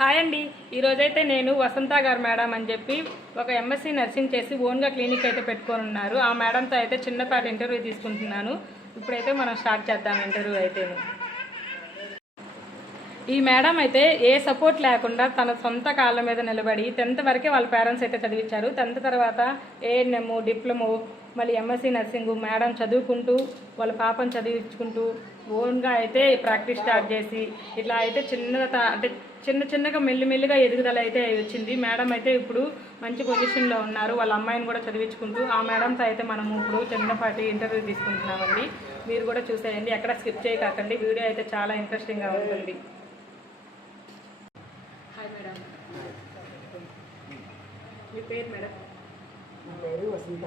Hi అండి, ఈరోజైతే నేను వసంత గారు మేడం అని చెప్పి ఒక ఎంఎస్సీ నర్సింగ్ చేసి ఓన్గా క్లినిక్ అయితే పెట్టుకొని ఉన్నారు. ఆ మేడంతో అయితే చిన్నపాటి ఇంటర్వ్యూ తీసుకుంటున్నాను. ఇప్పుడైతే మనం స్టార్ట్ చేద్దాం ఇంటర్వ్యూ అయితే. ఈ మేడం అయితే ఏ సపోర్ట్ లేకుండా తన సొంత కాళ్ళ మీద నిలబడి 10th వరకే వాళ్ళ పేరెంట్స్ అయితే చదివించారు. 10th తర్వాత ఏఎన్ఎం, డిప్లొమో, మళ్ళీ ఎంఎస్సీ నర్సింగ్ మేడం చదువుకుంటూ వాళ్ళ పాపను చదివించుకుంటూ ఓన్గా అయితే ప్రాక్టీస్ స్టార్ట్ చేసి ఇట్లా అయితే చిన్నగా మెల్లిమెల్లిగా ఎదుగుదల అయితే వచ్చింది. మేడం అయితే ఇప్పుడు మంచి పొజిషన్లో ఉన్నారు. వాళ్ళ అమ్మాయిని కూడా చదివించుకుంటూ ఆ మేడంతో అయితే మనము ఇప్పుడు చిన్నపాటి ఇంటర్వ్యూ తీసుకుంటున్నామండి. మీరు కూడా చూసేయండి, ఎక్కడ స్కిప్ చేయకండి. వీడియో అయితే చాలా ఇంట్రెస్టింగ్గా ఉంటుంది. హాయ్ మేడం, మీ పేరు మేడం? నా పేరు వసంత.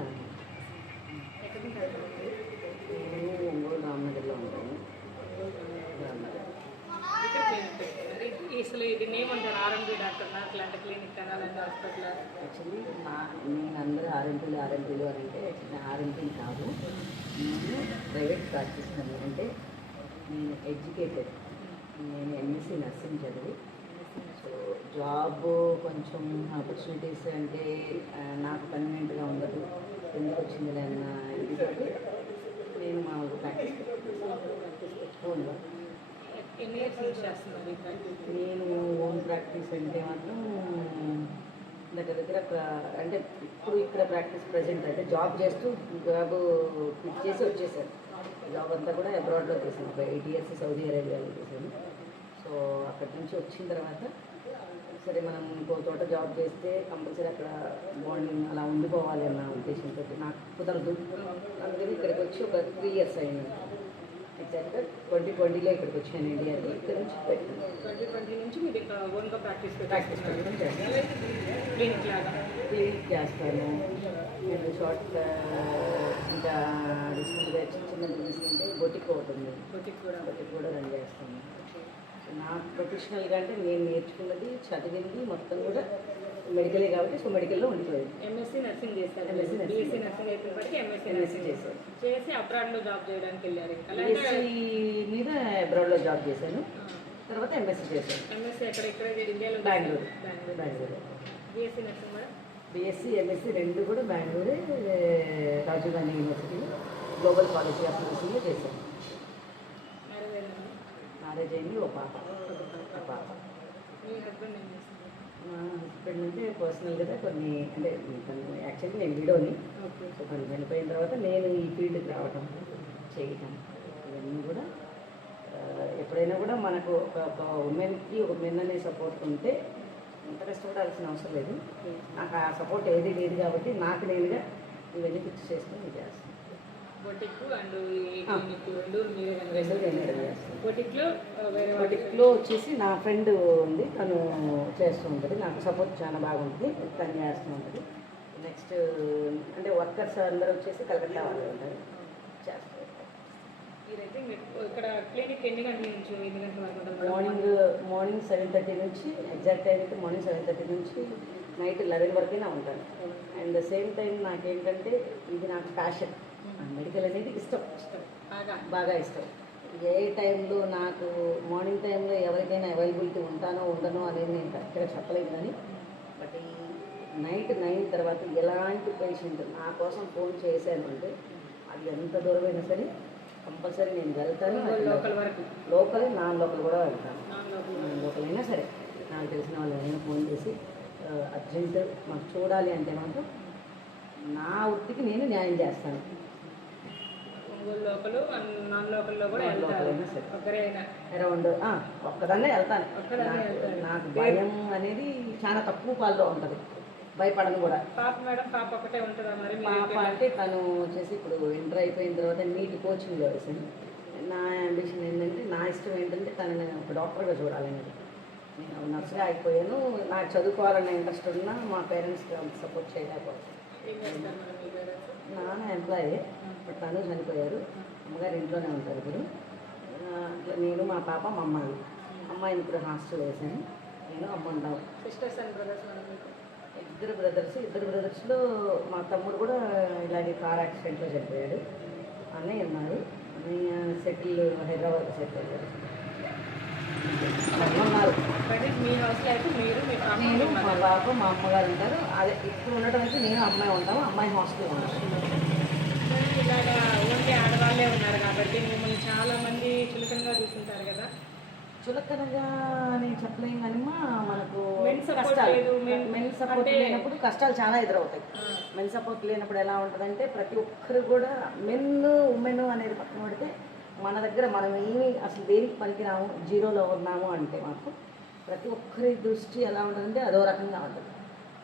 ఎక్కడ ఉంటారు? నేను ఒంగోలు రామనగర్లో ఉంటాను. అసలు ఇది ఏమంటారు, ఆర్ఎంపీ డాక్టర్ అట్లాంటి క్లినిక్ అలాంటి హాస్పిటల్? యాక్చువల్లీ నేను అందరూ ఆర్ఎంపీలు అని అంటే యాక్చువల్లీ ఆర్ఎంపీలు కాదు, నేను ప్రైవేట్ ప్రాక్టీస్ అంటే నేను ఎడ్యుకేటెడ్. నేను ఎంఎస్సీ నర్సింగ్ చదివి సో జాబ్ కొంచెం ఆపర్చునిటీస్ అంటే నాకు కన్వీనియంట్గా ఉండదు, ఎందుకు వచ్చింది అన్న ఇదితోటి నేను మామూలుగా ప్రాక్టీస్ ఓన్గా. ఎన్ని ఇయర్స్ యూజ్ చేస్తున్నారు ఈ ప్రాక్టీస్? నేను ఓన్ ప్రాక్టీస్ అంటే మాత్రం దగ్గర అంటే ఇప్పుడు ఇక్కడ ప్రాక్టీస్ ప్రజెంట్ అయితే జాబ్ చేస్తూ జాబ్ క్విట్ చేసి వచ్చేసాను. జాబ్ అంతా కూడా అబ్రాడ్లో చేశాను. ఒక 8 years సౌదీ అరేబియాలో చేశాను. సో అక్కడి నుంచి వచ్చిన తర్వాత సరే మనం ఇంకో చోట జాబ్ చేస్తే కంపల్సరీ అక్కడ బాండింగ్ అలా ఉండిపోవాలి అన్న ఉద్దేశంతో నాకు కుదరదు. అందుకని ఇక్కడికి వచ్చి ఒక 3 years అయింది. ఎగ్జాక్ట్గా 2020లో ఇక్కడికి వచ్చాను ఇండియాకి. ఇక్కడ నుంచి 2020 నుంచి మీరు ఇక్కడ ఓన్గా ప్రాక్టీస్ పెట్టడం చేస్తాను. క్లినిక్ లాగా క్లినిక్ చేస్తాను. నేను షార్ట్ ఇంకా రీసెంట్గా చిన్న బిజినెస్ అంటే బొటిక్ అవుతుంది. బొటిక్ కూడా రన్ చేస్తాను. నా ప్రొఫెషనల్గా అంటే నేను నేర్చుకున్నది చదివింది మొత్తం కూడా మెడికలే కాబట్టి సో మెడికల్లో ఉండిపోయింది. ఎంఎస్సీ నర్సింగ్ చేశారు, బీఎస్సీ నర్సింగ్ అయిపోయినప్పటికీ ఎంఎస్సీ నర్సింగ్ చేశాను. చేసి అబ్రాడ్లో జాబ్ చేయడానికి వెళ్ళారు. బీఎస్సీ మీద అబ్రాడ్లో జాబ్ చేశాను. తర్వాత ఎంఎస్సీ చేశాను. ఎంఎస్సీ ఇక్కడ ఇండియాలో బెంగళూరు. బీఎస్సీ నర్సింగ్ కూడా బీఎస్సీ ఎంఎస్సీ రెండు కూడా బెంగళూరే రాజీవ్ గాంధీ యూనివర్సిటీలో గ్లోబల్ కాలేజ్ ఆఫ్ నర్సింగ్లో చేశాను. మ్యారేజ్ అయింది, ఒక పాప. మీ హస్బెండ్ ఏం చేస్తారు? మా హస్బెండ్ అంటే పర్సనల్గా కొన్ని అంటే యాక్చువల్లీ నేను విడోని. సో కొన్ని చనిపోయిన తర్వాత నేను ఈ ఫీల్డ్కి రావటం చేయటం ఇవన్నీ కూడా ఎప్పుడైనా కూడా మనకు ఒక ఉమెన్కి ఒక మెన్ అనే సపోర్ట్ ఉంటే ఎంత కష్టపడాల్సిన అవసరం లేదు. నాకు ఆ సపోర్ట్ ఏది లేదు కాబట్టి నాకు నేనుగా ఇవన్నీ ఫిక్స్ చేసుకుని చేస్తాను. బొటిక్ అండ్ బొటిక్లో వచ్చేసి నా ఫ్రెండ్ ఉంది, తను చేస్తూ ఉంటుంది. నాకు సపోర్ట్ చాలా బాగుంటుంది, తను చేస్తూ ఉంటుంది. నెక్స్ట్ అంటే వర్కర్స్ అందరూ వచ్చేసి కలకత్తా వాళ్ళు ఉంటారు, చేస్తూ ఉంటారు. మీరైతే ఇక్కడ క్లినిక్ ఎన్ని గంటల నుంచి ఎన్ని గంటల వరకు? మార్నింగ్ 7:30 నుంచి ఎగ్జాక్ట్ టైంకి మార్నింగ్ 7:30 నుంచి నైట్ 11 వరకైనా ఉంటాను. అండ్ ద సేమ్ టైం నాకేంటంటే ఇది నాకు ప్యాషన్. మెడికల్ అనేది ఇష్టం బాగా ఇష్టం. ఏ టైంలో నాకు మార్నింగ్ టైంలో ఎవరికైనా అవైలబిలిటీ ఉంటానో ఉండనో అనేది నేను కరెక్ట్గా చెప్పలేదు. కానీ బట్ ఈ నైట్ 9 తర్వాత ఎలాంటి పేషెంట్ నా కోసం ఫోన్ చేశాను అంటే అది ఎంత దూరమైనా సరే కంపల్సరీ నేను వెళ్తాను. లోకల్ నాన్ లోకల్ కూడా వెళ్తాను. లోకల్ అయినా సరే నాకు తెలిసిన వాళ్ళు ఏమైనా ఫోన్ చేసి అర్జెంట్ మాకు చూడాలి అంటే మాత్రం నా వృత్తికి నేను న్యాయం చేస్తాను. లోకల్ నాన్ లోకల్లో కూడా అరౌండ్ ఒక్కదాన్నే వెళ్తాను. నాకు భయం అనేది చాలా తక్కువ పాల్లో ఉంటుంది, భయపడను కూడా. పాప మేడం పాప ఒకటే ఉంటుందా? మరి పాప అంటే తను వచ్చేసి ఇప్పుడు ఇంటర్ అయిపోయిన తర్వాత నీట్ కోచింగ్లో వేసాను. నా అంబిషన్ ఏంటంటే నా ఇష్టం ఏంటంటే తనని ఒక డాక్టర్గా చూడాలనేది. నేను నర్సుగా అయిపోయాను. నాకు చదువుకోవాలన్న ఇంట్రెస్ట్ ఉన్నా మా పేరెంట్స్కి అంత సపోర్ట్ చేయలేకపోతే. నాన్న ఎంప్లాయీ, బట్ తను చనిపోయారు. అమ్మగారు ఇంట్లోనే ఉంటారు ఇప్పుడు. నేను మా పాప మా అమ్మాయిని ఇప్పుడు హాస్టల్ వేసాను. నేను అమ్మ ఉంటాను. Sisters and brothers? ఇద్దరు బ్రదర్స్లో మా తమ్ముడు కూడా ఇలాగే కార్ యాక్సిడెంట్లో చనిపోయాడు. అన్నయ్య ఉన్నారు. అన్నయ్య సెటిల్ హైదరాబాద్ సెటిల్ అయ్యారు. మీ హౌస్లో అయితే మీరు మీ పాప నేను మా బాబు మా అమ్మగారు ఉంటారు. అదే ఇప్పుడు ఉండటం అయితే నేను అమ్మాయి ఉంటాము, అమ్మాయి హాస్టల్లో ఉంటాను. ఇలాగా ఓన్లీ ఆడవాళ్ళే ఉన్నారు కాబట్టి మిమ్మల్ని చాలా మంది చులకనగా చూస్తుంటారు కదా. చులకనగా నేను చెప్పలేము కానీ మనకు Men support కష్టాలు లేదు, మెన్ సపోర్ట్ లేనప్పుడు కష్టాలు చాలా ఎదురవుతాయి. మెన్ సపోర్ట్ లేనప్పుడు ఎలా ఉంటుందంటే ప్రతి ఒక్కరు కూడా మెన్ ఉమెన్ అనేది పక్కన పెడితే మన దగ్గర మనం ఏమి అసలు దేనికి పనికిరాము, జీరోలో ఉన్నాము అంటే మాకు ప్రతి ఒక్కరి దృష్టి ఎలా ఉంటుందంటే అదో రకంగా ఉంటుంది.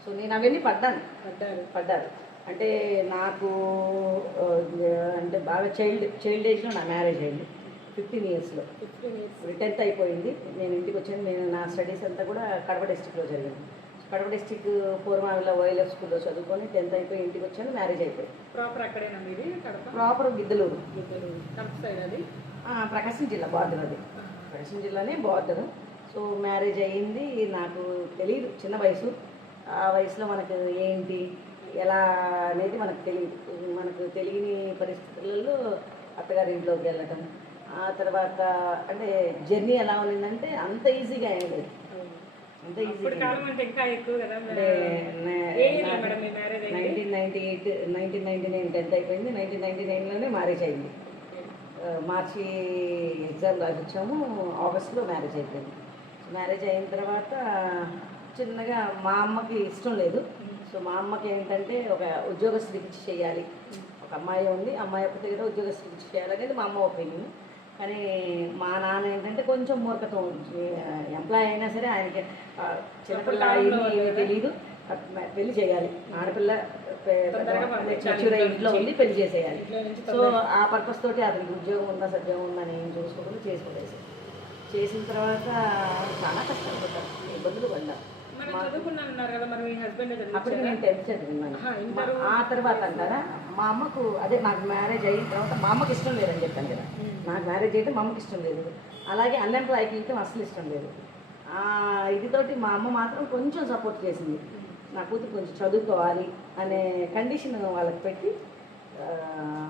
సో నేను అవన్నీ పడ్డారు అంటే నాకు అంటే బాగా చైల్డ్ ఏజ్లో నా మ్యారేజ్ అయింది 15 ఇయర్స్లో. 10th అయిపోయింది, నేను ఇంటికి వచ్చాను. నేను నా స్టడీస్ అంతా కూడా కడప డిస్టిక్లో జరిగింది. కడప డిస్టిక్ పూర్వాంగలో వైఎల్ఎఫ్ స్కూల్లో చదువుకొని 10th అయిపోయి ఇంటికి వచ్చాను. మ్యారేజ్ అయిపోయింది. ప్రాపర్ అక్కడేనా మీది? కడప ప్రాపర్ గిద్దలూరు, కడప సైడ్ అది. ప్రకాశం జిల్లా బార్డర్, అది ప్రకాశం జిల్లానే బార్డరు. సో మ్యారేజ్ అయ్యింది. నాకు తెలియదు, చిన్న వయసు. ఆ వయసులో మనకు ఏంటి ఎలా అనేది మనకు తెలియదు. మనకు తెలియని పరిస్థితులలో అత్తగారి ఇంట్లోకి వెళ్ళటం, ఆ తర్వాత అంటే జర్నీ ఎలా ఉండిందంటే అంత ఈజీగా అయ్యేది, అంత ఈజీగా. అంటే 1999 10th అయిపోయింది. 1999లోనే మ్యారేజ్ అయింది. మార్చి ఎగ్జామ్ రాసి వచ్చాము, ఆగస్టులో మ్యారేజ్ అయిపోయింది. మ్యారేజ్ అయిన తర్వాత చిన్నగా మా అమ్మకి ఇష్టం లేదు. సో మా అమ్మకి ఏంటంటే ఒక ఉద్యోగస్తుడికి ఇచ్చి చేయాలి, ఒక అమ్మాయి ఉంది, అమ్మాయి ఒక్కతే కదా ఉద్యోగస్తుడికి ఇచ్చి చేయాలి అనేది మా అమ్మ ఒపీనియన్. కానీ మా నాన్న ఏంటంటే కొంచెం మూర్ఖతం, ఎంప్లాయ్ అయినా సరే ఆయనకి చిన్నపిల్ల ఏమీ తెలియదు, పెళ్లి చేయాలి, ఆడపిల్ల మెచ్యూర్ ఇంట్లో ఉంది, పెళ్లి చేసేయాలి. సో ఆ పర్పస్ తోటి అతనికి ఉద్యోగం ఉందా సద్యోగం ఉందా అని ఏం చూసుకోకుండా చేసుకోలేదు. చేసిన తర్వాత చాలా కష్టాలు పడ్డాను, ఇబ్బందులు పడ్డాను. అప్పటికి నేను 10th చదివినాను. ఆ తర్వాత అంటారా మా అమ్మకు అదే నాకు మ్యారేజ్ అయిన తర్వాత మా అమ్మకి ఇష్టం లేదని చెప్పాను కదా. నాకు మ్యారేజ్ అయితే మా అమ్మకి ఇష్టం లేదు, అలాగే అన్ఎంప్లాయ్కి వెళ్తే అసలు ఇష్టం లేదు. ఇదితోటి మా అమ్మ మాత్రం కొంచెం సపోర్ట్ చేసింది. నా కూతురు కొంచెం చదువుకోవాలి అనే కండిషన్ వాళ్ళకి పెట్టి,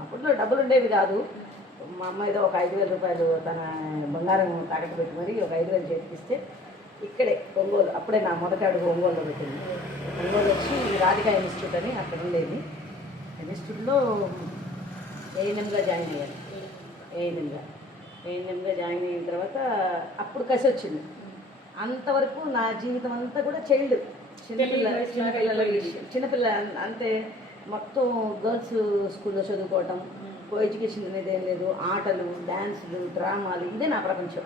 అప్పట్లో డబ్బులు ఉండేవి కాదు. మా అమ్మ ఏదో ఒక 5,000 రూపాయలు తన బంగారం తాకట్టు పెట్టి మరి ఒక 5,000 చేతికిస్తే ఇక్కడే ఒంగోలు, అప్పుడే నా మొదటి అడుగు ఒంగోలులో పెట్టింది. ఒంగోలు వచ్చి రాధికా ఇన్స్టిట్యూట్ అని అక్కడ ఉండేది. ఇన్స్టిట్యూట్లో ఏఎన్ఎంగా జాయిన్ అయ్యాను. ఏఎన్ఎంగా జాయిన్ అయిన తర్వాత అప్పుడు కసి వచ్చింది. అంతవరకు నా జీవితం అంతా కూడా చిన్నపిల్ల అంతే. మొత్తం గర్ల్స్ స్కూల్లో చదువుకోవటం, కో ఎడ్యుకేషన్ అనేది ఏం లేదు, ఆటలు, డ్యాన్సులు, డ్రామాలు, ఇదే నా ప్రపంచం.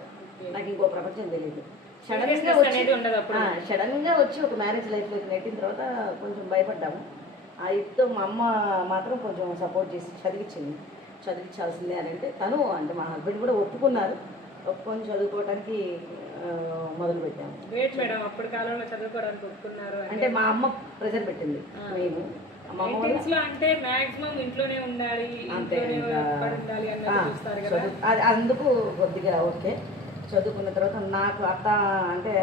నాకు ఇంకో ప్రపంచం తెలియదు. సడన్గా వచ్చి ఒక మ్యారేజ్ లైఫ్లోకి నెట్టిన తర్వాత కొంచెం భయపడ్డాము. ఆ ఇదితో మా అమ్మ మాత్రం కొంచెం సపోర్ట్ చేసి చదివించాల్సిందే అని అంటే తను అంటే మా హస్బెండ్ కూడా ఒప్పుకున్నారు. ఒప్పుకొని చదువుకోవడానికి మొదలుపెట్టాము. అప్పటి కాలంలో చదువుకోవడానికి ఒప్పుకున్నారు అంటే మా అమ్మ ప్రెజర్ పెట్టింది. మేము అంటే మాక్సిమం ఇంట్లోనే ఉండాలి, అందుకు కొద్దిగా ఓకే. చదువుకున్న తర్వాత నాకు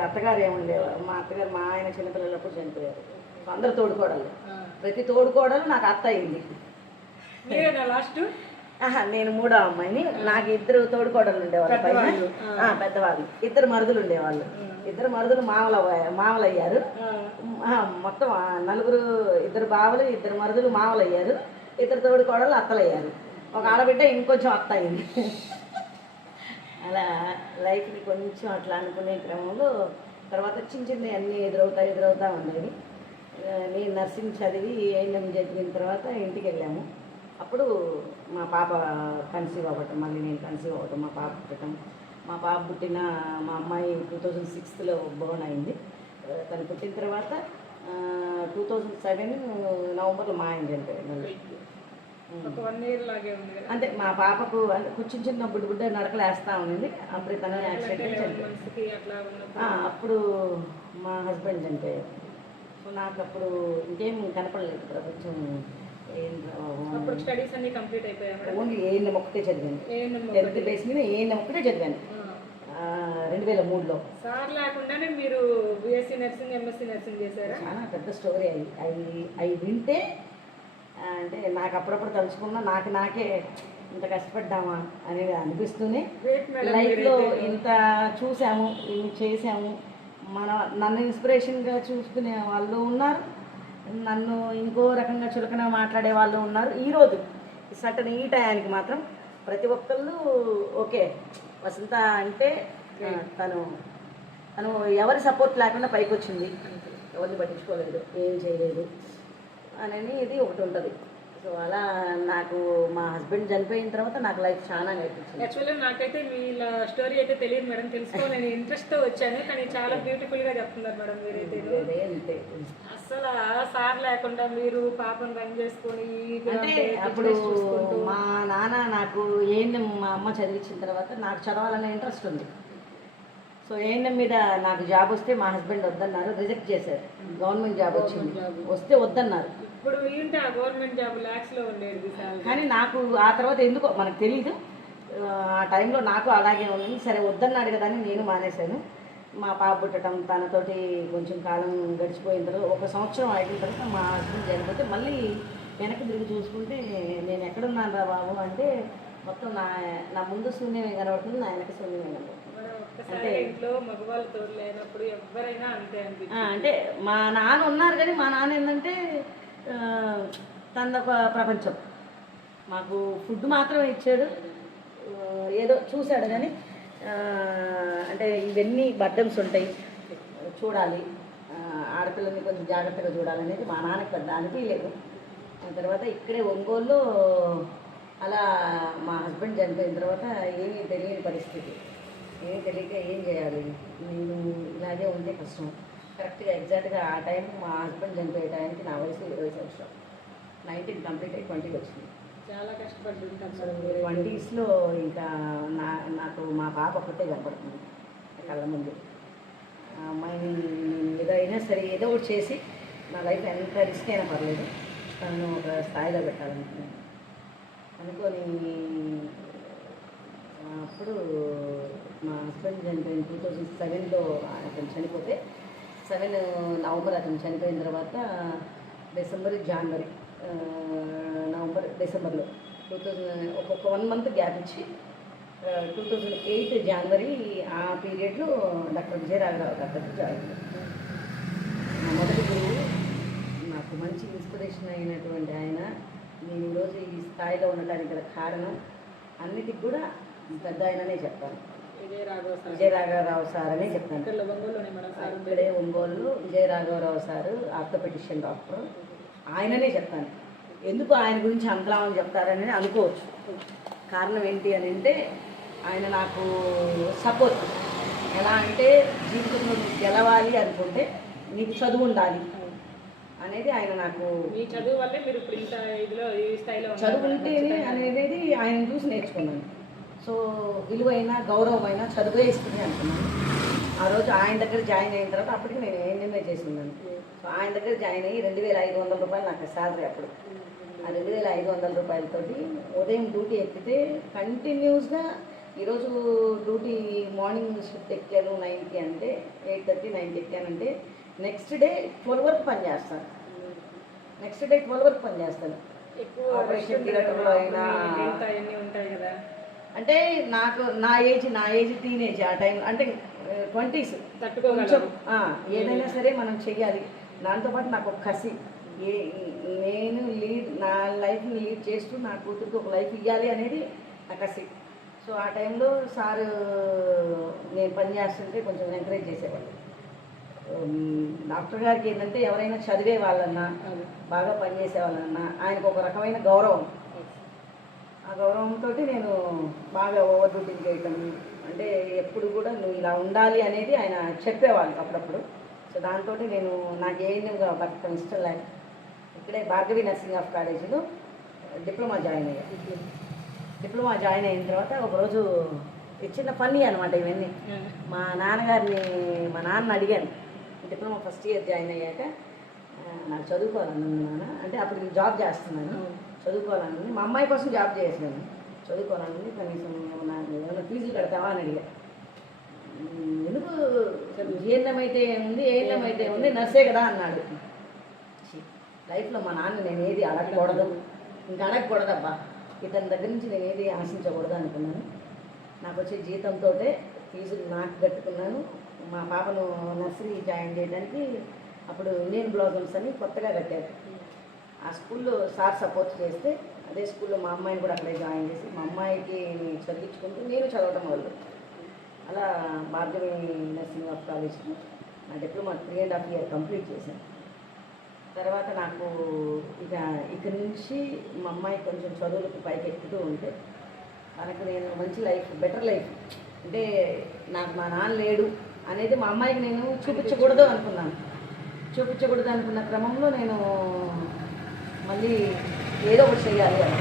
అత్తగారు ఏముండేవారు, మా అత్తగారు మా ఆయన చిన్నపిల్లలప్పుడు చనిపోయారు. అందరు తోడుకోవడాలు, ప్రతి తోడుకోవడాలు నాకు అత్త అయింది. లాస్ట్ నేను 3వ అమ్మాయిని. నాకు 2 తోడుకోవడాలు ఉండేవాళ్ళు పైన, పెద్దవాళ్ళు 2 మరుదులు ఉండేవాళ్ళు. 2 మరుదులు మామలు అయ్యారు. మొత్తం 4 2 బావలు 2 మరుదులు మామలు అయ్యారు. 2 తోడుకోవడాలు అత్తలు అయ్యారు. ఒక ఆడబిడ్డ ఇంకొంచెం అత్త అయింది. అలా లైఫ్ని కొంచెం అట్లా అనుకునే క్రమంలో తర్వాత చిన్న అన్నీ ఎదురవుతా ఉండేవి. నేను నర్సింగ్ చదివి ఏఎన్ఎం చదివిన తర్వాత ఇంటికి వెళ్ళాము. అప్పుడు మా పాప కన్సీవ్ అవ్వటం, మళ్ళీ నేను కన్సీవ్ అవ్వటం, మా పాప పుట్టడం. మా పాప పుట్టిన మా అమ్మాయి 2006లో బోర్న్ అయింది. తను పుట్టిన తర్వాత 2007 నవంబర్లో మా ఆయన చనిపోయాడు. అంటే మా పాపకు కొంచెం చిన్న బుడ్డ నడకలేస్తా ఉంది. అప్పుడు తన యాక్సిడెంట్ అప్పుడు మా హస్బెండ్ చనిపోయారు. సో నాకు అప్పుడు ఇంకేం కనపడలేదు ప్రపంచం. ఓన్లీ ఏఎన్ఎం ఒక్కటే చదివాను. 10th బేస్ మీద ఏఎన్ఎం ఒక్కటే చదివాను 2003లో. సార్ లేకుండానే మీరు బీఎస్సీ నర్సింగ్, ఎంఎస్సీ నర్సింగ్ చేశారా? చాలా పెద్ద స్టోరీ. అవి వింటే అంటే నాకు అప్పుడప్పుడు తలుచుకున్నా నాకే ఇంత కష్టపడ్డామా అనేది అనిపిస్తూనే, లైఫ్లో ఇంత చూసాము, ఇన్ని చేసాము, నన్ను ఇన్స్పిరేషన్గా చూసుకునే వాళ్ళు ఉన్నారు, నన్ను ఇంకో రకంగా చులకన మాట్లాడే వాళ్ళు ఉన్నారు. ఈరోజు సటన్ ఈ టయానికి మాత్రం ప్రతి ఒక్కళ్ళు ఓకే వసంత అంటే తను తను ఎవరి సపోర్ట్ లేకుండా పైకి వచ్చింది, ఎవరిని పట్టించుకోలేదు, ఏం చేయలేదు అని ఇది ఒకటి ఉంటుంది. సో అలా నాకు మా హస్బెండ్ చనిపోయిన తర్వాత నాకు లైఫ్ చాలా నేర్పించింది. యాక్చువల్గా నాకైతే వీళ్ళ స్టోరీ అయితే తెలియదు మేడం, తెలుసుకోవాలని ఇంట్రెస్ట్తో వచ్చాను, కానీ చాలా బ్యూటిఫుల్గా చెప్తున్నారు మేడం మీరైతే. అంతే అసలు సార్ లేకుండా మీరు పాపను రన్ చేసుకొని అంటే అప్పుడు మా నాన్న నాకు ఏఎన్ఎం మా అమ్మ చదివించిన తర్వాత నాకు చదవాలనే ఇంట్రెస్ట్ ఉంది. సో ఏఎన్ఎం మీద నాకు జాబ్ వస్తే మా హస్బెండ్ వద్దన్నారు, రిజెక్ట్ చేశారు. గవర్నమెంట్ జాబ్ వచ్చింది, వస్తే వద్దన్నారు. ఇప్పుడు ఏంటి ఆ గవర్నమెంట్ జాబ్ ల్యాక్స్లో ఉండేది, కానీ నాకు ఆ తర్వాత ఎందుకో మనకు తెలీదు, ఆ టైంలో నాకు అలాగే ఉంది. సరే వద్దన్నాడు కదా అని నేను మానేశాను. మా పాప పుట్టడం, తనతోటి కొంచెం కాలం గడిచిపోయిన తర్వాత 1 సంవత్సరం అయిన తర్వాత మా హస్బెండ్ చనిపోతే మళ్ళీ వెనక్కి తిరిగి చూసుకుంటే నేను ఎక్కడున్నాను రా బాబు అంటే మొత్తం నా ముందు శూన్యమే కనబడుతుంది, నా వెనక శూన్యమే కనబడుతుంది. అంటే ఇంట్లో మగవాళ్ళు తోడు లేనప్పుడు ఎవరైనా అంతే అనిపిస్తుంది. అంటే మా నాన్న ఉన్నారు కానీ మా నాన్న ఏంటంటే తనొక ప్రపంచం. మాకు ఫుడ్ మాత్రమే ఇచ్చాడు, ఏదో చూశాడు కానీ అంటే ఇవన్నీ బర్డన్స్ ఉంటాయి, చూడాలి, ఆడపిల్లల్ని కొంచెం జాగ్రత్తగా చూడాలనేది మా నాన్నకి పెద్ద అనిపించలేదు. ఆ తర్వాత ఇక్కడే ఒంగోలులో అలా మా హస్బెండ్ చనిపోయిన తర్వాత ఏమీ తెలియని పరిస్థితి, ఏమీ తెలియక ఏం చేయాలి, నేను ఇలాగే ఉంటే కష్టం. కరెక్ట్గా ఎగ్జాక్ట్గా ఆ టైం మా హస్బెండ్ చనిపోయే టైంకి నా వయసు 20 సంవత్సరాలు, 19 కంప్లీట్ అయ్యి 20 వచ్చింది. చాలా కష్టపడుతుంటాం 20స్లో ఇంకా నాకు మా పాప ఒకటే కనపడుతుంది కళ్ళ ముందు. ఆ అమ్మాయిని ఏదైనా సరే ఏదో ఒకటి చేసి నా లైఫ్ ఎంత రిస్క్ అయినా పర్లేదు తను ఒక స్థాయిలో పెట్టాలనుకున్నాను అనుకొని అప్పుడు మా హస్బెండ్ చనిపోయిన 2007లో అతను చనిపోతే 7 నవంబర్ అతను చనిపోయిన తర్వాత డిసెంబర్, జనవరి, నవంబర్, డిసెంబర్లో 2000 ఒక్కొక్క 1 మంత్ గ్యాప్ ఇచ్చి 2008 జనవరి ఆ పీరియడ్లో డాక్టర్ విజయరాఘరావు గారి దగ్గర జాయిన్ అయ్యాను. నా మొదటి గురువు, నాకు మంచి ఇన్స్పిరేషన్ అయినటువంటి ఆయన. నేను ఈరోజు ఈ స్థాయిలో ఉండడానికి గల కారణం అన్నిటికి కూడా పెద్ద ఆయననే చెప్తాను, విజయరాఘవరావు సార్ అనే చెప్తాను. ఇక్కడే Ongole Vijayaraghava Rao sir orthopaedician doctor, ఆయననే చెప్తాను. ఎందుకు ఆయన గురించి అంతలా అని చెప్తారని అనుకోవచ్చు. కారణం ఏంటి అని అంటే ఆయన నాకు సపోర్ట్. ఎలా అంటే జీవితంలో గెలవాలి అనుకుంటే నీకు చదువు ఉండాలి అనేది ఆయన నాకు, మీ చదువు వల్లే మీరు ఇప్పుడు ఇంత ఇదిలో ఈ స్థాయిలో చదువు ఉంటేనే అనేది ఆయన చూసి నేర్చుకున్నాను. సో విలువైన గౌరవమైన చదువే ఇస్తుంది అనుకున్నాను. ఆ రోజు ఆయన దగ్గర జాయిన్ అయిన తర్వాత అప్పటికి నేను ఏఎన్ఎంఏ చేసి ఉన్నాను. సో ఆయన దగ్గర జాయిన్ అయ్యి 2500 రూపాయలు నాకు శాలరీ అప్పుడు. ఆ 2500 రూపాయలతోటి ఉదయం డ్యూటీ ఎక్కితే కంటిన్యూస్గా ఈరోజు డ్యూటీ మార్నింగ్ షిఫ్ట్ ఎక్కాను 9కి అంటే 8:30, 9కి ఎక్కానంటే నెక్స్ట్ డే 12 వరకు పనిచేస్తాను. నెక్స్ట్ డే 12 వరకు పనిచేస్తాను. ఆపరేషన్ థియేటర్లో అయినా ఉంటాయి కదా. అంటే నాకు నా ఏజ్ టీనేజ్ ఆ టైం అంటే 20s కొంచెం ఏదైనా సరే మనం చెయ్యాలి. దాంతోపాటు నాకు ఒక కసి, నేను నా లైఫ్ని లీడ్ చేస్తూ నా కూతురికి ఒక లైఫ్ ఇవ్వాలి అనేది నా కసి. సో ఆ టైంలో సారు నేను పనిచేస్తుంటే కొంచెం ఎంకరేజ్ చేసేవాళ్ళు. డాక్టర్ గారికి ఏంటంటే ఎవరైనా చదివే వాళ్ళన్నా బాగా పనిచేసే వాళ్ళన్నా ఆయనకు ఒక రకమైన గౌరవం. ఆ గౌరవంతో నేను బాగా ఓవర్ డ్యూటీకి చేయటం అంటే ఎప్పుడు కూడా నువ్వు ఇలా ఉండాలి అనేది ఆయన చెప్పేవాళ్ళు అప్పుడప్పుడు. సో దాంతో నేను నాకు ఏఎన్ఎంగా బతకడం ఇష్టం లేక ఇక్కడే భార్గవి నర్సింగ్ ఆఫ్ కాలేజీలో డిప్లొమా జాయిన్ అయ్యాను. డిప్లొమా జాయిన్ అయిన తర్వాత ఒకరోజు చిన్న ఫన్నీ అనమాట ఇవన్నీ. మా నాన్న అడిగాను, డిప్లొమా ఫస్ట్ ఇయర్ జాయిన్ అయ్యాక నాకు చదువుకోవాలన్నాను నాన్న అంటే అప్పుడు నేను జాబ్ చేస్తున్నాను, చదువుకోవాలనుంది. మా అమ్మాయి కోసం జాబ్ చేసాను, చదువుకోవాలనుంది, కనీసం ఏమైనా ఫీజులు కడతావా అని అడిగా. ఎందుకు జీఎన్ఎం అయితే ఉంది, ఏఎన్ఎం అయితే ఉంది, నర్సే కదా అన్నాడు. లైఫ్లో మా నాన్న నేను ఏది అడగకూడదు, ఇంకా అడగకూడదబ్బా, ఇతని దగ్గర నుంచి నేను ఏది ఆశించకూడదు అనుకున్నాను. నాకు వచ్చే జీతంతో ఫీజులు నాకు కట్టుకున్నాను. మా పాపను నర్సరీ జాయిన్ చేయడానికి అప్పుడు ఇండియన్ బ్లాజమ్స్ అని కొత్తగా కట్టారు. ఆ స్కూల్లో సార్ సపోర్ట్ చేస్తే అదే స్కూల్లో మా అమ్మాయిని కూడా అక్కడే జాయిన్ చేసి మా అమ్మాయికి చదివించుకుంటూ నేను చదవటం వల్ల అలా భార్గవి నర్సింగ్ ఆఫ్ కాలేజ్లో నా డిప్లొమా 3.5 years కంప్లీట్ చేశాను. తర్వాత నాకు ఇక్కడి నుంచి మా అమ్మాయి కొంచెం చదువులకు పైకి ఎక్కుతూ ఉంటే తనకు నేను మంచి లైఫ్, బెటర్ లైఫ్ అంటే నాకు మా నాన్న లేడు అనేది మా అమ్మాయికి నేను చూపించకూడదు అనుకున్నాను. చూపించకూడదు అనుకున్న క్రమంలో నేను మళ్ళీ ఏదో ఒకటి చేయాలి అని.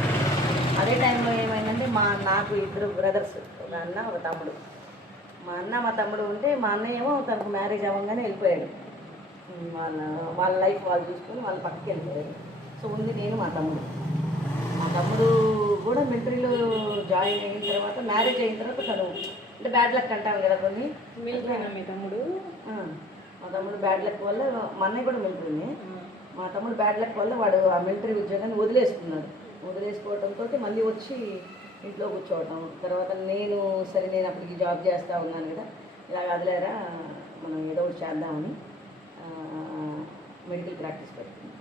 అదే టైంలో ఏమైందంటే నాకు 2 బ్రదర్స్, ఒక అన్న ఒక తమ్ముడు. మా అన్న మా తమ్ముడు ఉంటే మా అన్నయ్య ఏమో తనకు మ్యారేజ్ అవ్వగానే వెళ్ళిపోయాడు. వాళ్ళ లైఫ్ వాళ్ళు చూసుకొని వాళ్ళ పక్కకి వెళ్ళిపోయారు. సో ఉంది నేను మా తమ్ముడు కూడా మిలిటరీలో జాయిన్ అయిన తర్వాత, మ్యారేజ్ అయిన తర్వాత తను అంటే బ్యాడ్ లక్ అంటాం కదా కొన్ని. మీ తమ్ముడు మా తమ్ముడు బ్యాడ్ లక్ వల్ల, మా అన్నయ్య కూడా మిలిటరీనే, మా తమ్ముడు బ్యాడ్ లక్ వల్ల వాడు ఆ మిలిటరీ ఉద్యోగాన్ని వదిలేసుకున్నాడు. వదిలేసుకోవడంతో మళ్ళీ వచ్చి ఇంట్లో కూర్చోవటం. తర్వాత నేను అప్పటికి జాబ్ చేస్తూ ఉన్నాను కదా, ఇలా వదిలేరా మనం ఏదో ఒకటి చేద్దామని మెడికల్ ప్రాక్టీస్ పెడుతుంది.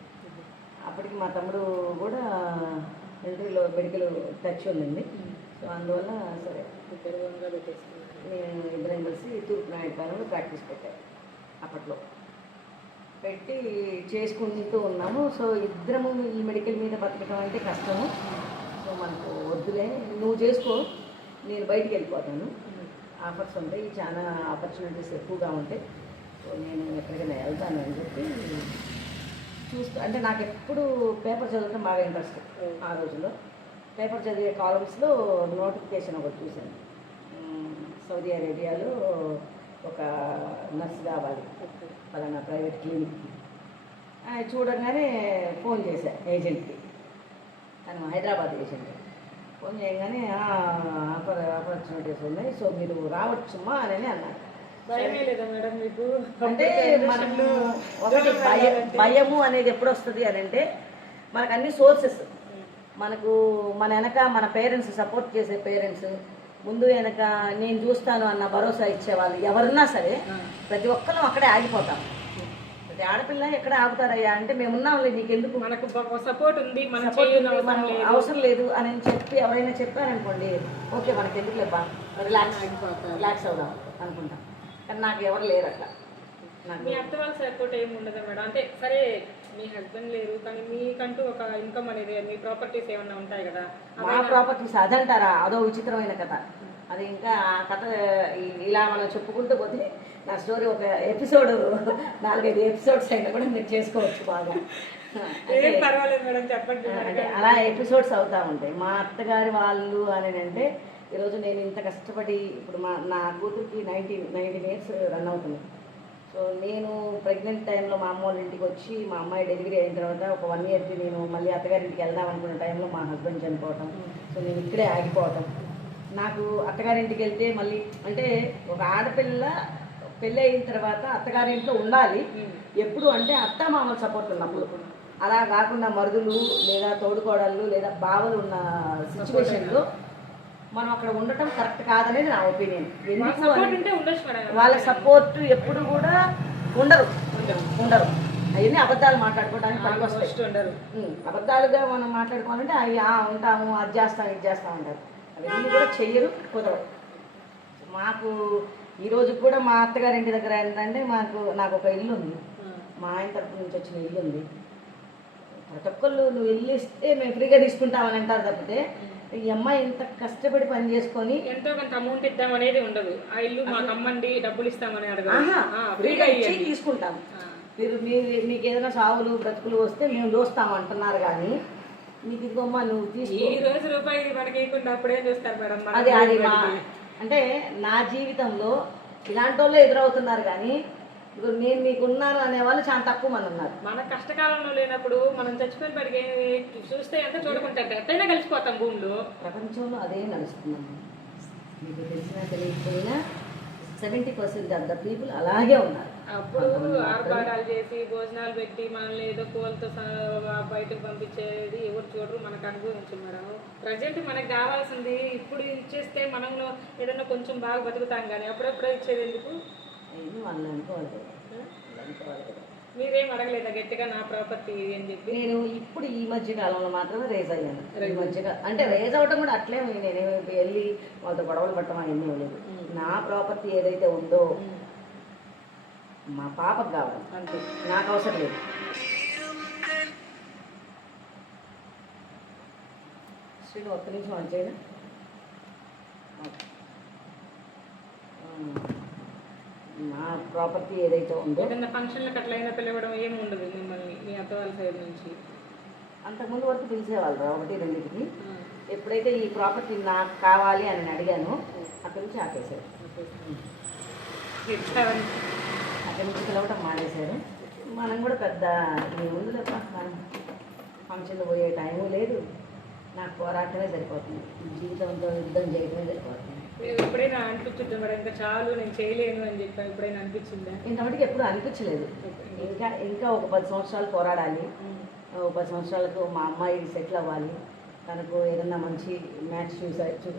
అప్పటికి మా తమ్ముడు కూడా మిలిటరీలో మెడికల్ టచ్ ఉందండి. సో అందువల్ల సరే నేను ఇద్దరం కలిసి తూర్పు నాయుడుపాలెంలో ప్రాక్టీస్ పెట్టాను. అప్పట్లో పెట్టి చేసుకుంటూ ఉన్నాము. సో ఇద్దరము ఈ మెడికల్ మీద బతకడం అంటే కష్టము. సో మనకు వద్దులే, నువ్వు చేసుకో, నేను బయటికి వెళ్ళిపోతాను, ఆఫర్స్ ఉంటాయి, చాలా ఆపర్చునిటీస్ ఎక్కువగా ఉంటాయి, సో నేను ఎక్కడికైనా వెళ్తాను అని చెప్పి అంటే నాకు ఎప్పుడు పేపర్ చదవటం బాగా ఇంట్రెస్ట్. ఆ రోజుల్లో పేపర్ చదివే కాలమ్స్లో నోటిఫికేషన్ ఒకటి చూశాను, సౌదీ అరేబియాలో ఒక నర్స్ కావాలి పలానా ప్రైవేట్ క్లినిక్కి. చూడగానే ఫోన్ చేశా ఏజెంట్కి, తను హైదరాబాద్ ఏజెంట్. ఫోన్ చేయగానే ఆపర్చునిటీస్ ఉన్నాయి, సో మీరు రావచ్చుమా అని అన్నారు. భయమే లేదా మేడం మీకు? అంటే మనము ఒకటి భయము అనేది ఎప్పుడు వస్తుంది అని అంటే మనకు అన్ని సోర్సెస్, మనకు మన వెనక మన పేరెంట్స్, సపోర్ట్ చేసే పేరెంట్స్, ముందు వెనక నేను చూస్తాను అన్న భరోసా ఇచ్చేవాళ్ళు ఎవరున్నా సరే ప్రతి ఒక్కరు అక్కడే ఆగిపోతాం. ప్రతి ఆడపిల్ల ఎక్కడ ఆగుతారయ్యా అంటే మేమున్నాంలే, నీకెందుకు, మనకు సపోర్ట్ ఉంది, మనం అవసరం లేదు అని చెప్పి ఎవరైనా చెప్పారనుకోండి, ఓకే మనకెందుకు లేబ్బా, రిలాక్స్ అవుదాం అనుకుంటాం. కానీ నాకు ఎవరు లేరు అట్లా. మీ అత్త వాళ్ళ సపోర్ట్ ఏమి ఉండదా మేడం? అంటే సరే మీ హస్బెండ్ లేరు కానీ మీకంటూ ఒక ఇన్కమ్ అనేది, మీ ప్రాపర్టీస్ ఏమన్నా ఉంటాయి కదా? మా ప్రాపర్టీస్ అదంటారా, అదో విచిత్రమైన కథ. అది ఇంకా ఆ కథ ఇలా మనం చెప్పుకుంటూ పోతే నా స్టోరీ ఒక ఎపిసోడ్ 4-5 ఎపిసోడ్స్ అయినా కూడా మీరు చేసుకోవచ్చు బాగా. పర్వాలేదు మేడం, చెప్పండి. అంటే అలా ఎపిసోడ్స్ అవుతూ ఉంటాయి. మా అత్తగారి వాళ్ళు అని అంటే ఈరోజు నేను ఇంత కష్టపడి ఇప్పుడు నా కూతురికి 19 years రన్ అవుతుంది. సో నేను ప్రెగ్నెంట్ టైంలో మా అమ్మ వాళ్ళ ఇంటికి వచ్చి మా అమ్మాయి డెలివరీ అయిన తర్వాత ఒక 1 yearకి నేను మళ్ళీ అత్తగారింటికి వెళ్దాం అనుకున్న టైంలో మా హస్బెండ్ చనిపోవటం, సో నేను ఇక్కడే ఆగిపోవటం. నాకు అత్తగారింటికి వెళ్తే మళ్ళీ అంటే ఒక ఆడపిల్ల పెళ్ళి అయిన తర్వాత అత్తగారింట్లో ఉండాలి ఎప్పుడు అంటే అత్త మామల సపోర్ట్ ఉన్నప్పుడు. అలా కాకుండా మరుదులు లేదా తోడుకోడళ్ళు లేదా బావలు ఉన్న సిచ్యువేషన్లో మనం అక్కడ ఉండటం కరెక్ట్ కాదనేది నా ఒపీనియన్. వాళ్ళ సపోర్ట్ ఎప్పుడు కూడా ఉండరు. అవన్నీ అబద్ధాలు మాట్లాడుకోవడానికి పనికొస్తాయి. అబద్ధాలుగా మనం మాట్లాడుకోవాలంటే అవి ఉంటాము, అది చేస్తాం, ఇది చేస్తాం ఉంటారు. అవన్నీ కూడా చెయ్యరు, కుదరవు. మాకు ఈరోజు కూడా మా అత్తగారింటి దగ్గర ఏంటంటే నాకు ఒక ఇల్లు ఉంది, మా ఆయన తరపు నుంచి వచ్చిన ఇల్లు ఉంది. ప్రతి ఒక్కళ్ళు నువ్వు ఇల్లు ఇస్తే మేము ఫ్రీగా తీసుకుంటామని అంటారు తప్పితే ఈ అమ్మాయి ఇంత కష్టపడి పని చేసుకొని ఎంతో కొంత అమౌంట్ ఇద్దాం అనేది ఉండదు. ఆ ఇల్లు మాకు అమ్మండి, డబ్బులు ఇస్తామని ఫ్రీగా ఇచ్చి తీసుకుంటాం. మీకు ఏదైనా సావులు బ్రతుకులు వస్తే మేము చూస్తాం అంటున్నారు కానీ మీకు ఇదిగోమ్మా నువ్వు తీసుకో, ఈ రోజు రూపాయి మనకి అప్పుడేం చూస్తారు మేడం? అది అంటే నా జీవితంలో ఇలాంటి వాళ్ళు ఎదురవుతున్నారు కానీ ఇప్పుడు నేను మీకు ఉన్నాను అనేవాళ్ళు చాలా తక్కువ మంది ఉన్నారు. మన కష్టకాలంలో లేనప్పుడు మనం చచ్చిపోయిన పడికి చూస్తే ఎంత చూడకుంటారు, ఎట్టయినా కలిసిపోతాం భూమిలో. ప్రపంచంలో అదే నడుస్తున్నాము. మీకు తెలిసినా తెలియకపోయినా 70% ఆఫ్ ద పీపుల్ అలాగే ఉన్నారు. అప్పుడు ఆర్భాటాలు చేసి భోజనాలు పెట్టి మనల్ని ఏదో పూలతో బయటకు పంపించేది ఎవరు చూడరు, మనకు అనుభవించు మేడం. ప్రజెంట్ మనకు కావాల్సింది ఇప్పుడు ఇచ్చేస్తే మనలో ఏదైనా కొంచెం బాగా బతుకుతాం, కానీ అప్పుడప్పుడే ఇచ్చేది ఎందుకు? ఏమి వాళ్ళు అనుకోవాలి కదా, వాళ్ళు అనుకోవాలి కదా. మీరేం అడగలేదా గట్టిగా నా ప్రాపర్టీ అని చెప్పి? నేను ఇప్పుడు ఈ మధ్య కాలంలో మాత్రమే రేజ్ అయ్యాను. ఈ మధ్యగా అంటే రేజ్ అవ్వటం కూడా అట్లే నేనేమి వెళ్ళి వాళ్ళతో గొడవలు పట్టడం అవన్నీ లేదు. నా ప్రాపర్టీ ఏదైతే ఉందో మా పాపకు కావాలి అంతే, నాకు అవసరం లేదు. శ్రీను ఒక్క నిమిషం ఆన్ చేయనా? నా ప్రాపర్టీ ఏదైతే ఉందో ఏదైనా ఫంక్షన్లకు అట్లయినా పిలవడం ఏమి ఉండదు మిమ్మల్ని మీ అత్త వాళ్ళ సైడ్ నుంచి? అంతకుముందు వరకు పిలిచేవాళ్ళు 1-2కి. ఎప్పుడైతే ఈ ప్రాపర్టీ నాకు కావాలి అని అడిగాను అక్కడి నుంచి ఆపేశారు. అక్కడి నుంచి పిలవటం మానేశారు. మనం కూడా పెద్ద ఏముంది లేక ఫంక్షన్లో పోయే టైము లేదు, నాకు పోరాటమే సరిపోతుంది, జీవితంతో యుద్ధం చేయడమే సరిపోతుంది. ఎప్పుడైనా అనిపించుద్దా మేడం ఇంకా చాలు నేను చేయలేను అని చెప్పి ఎప్పుడైనా అనిపించిందా? ఇంతవరకు ఎప్పుడు అనిపించలేదు. ఇంకా ఒక 10 సంవత్సరాలు పోరాడాలి. ఒక 10 సంవత్సరాలకు మా అమ్మాయి సెటిల్ అవ్వాలి, తనకు ఏదన్నా మంచి మ్యాచ్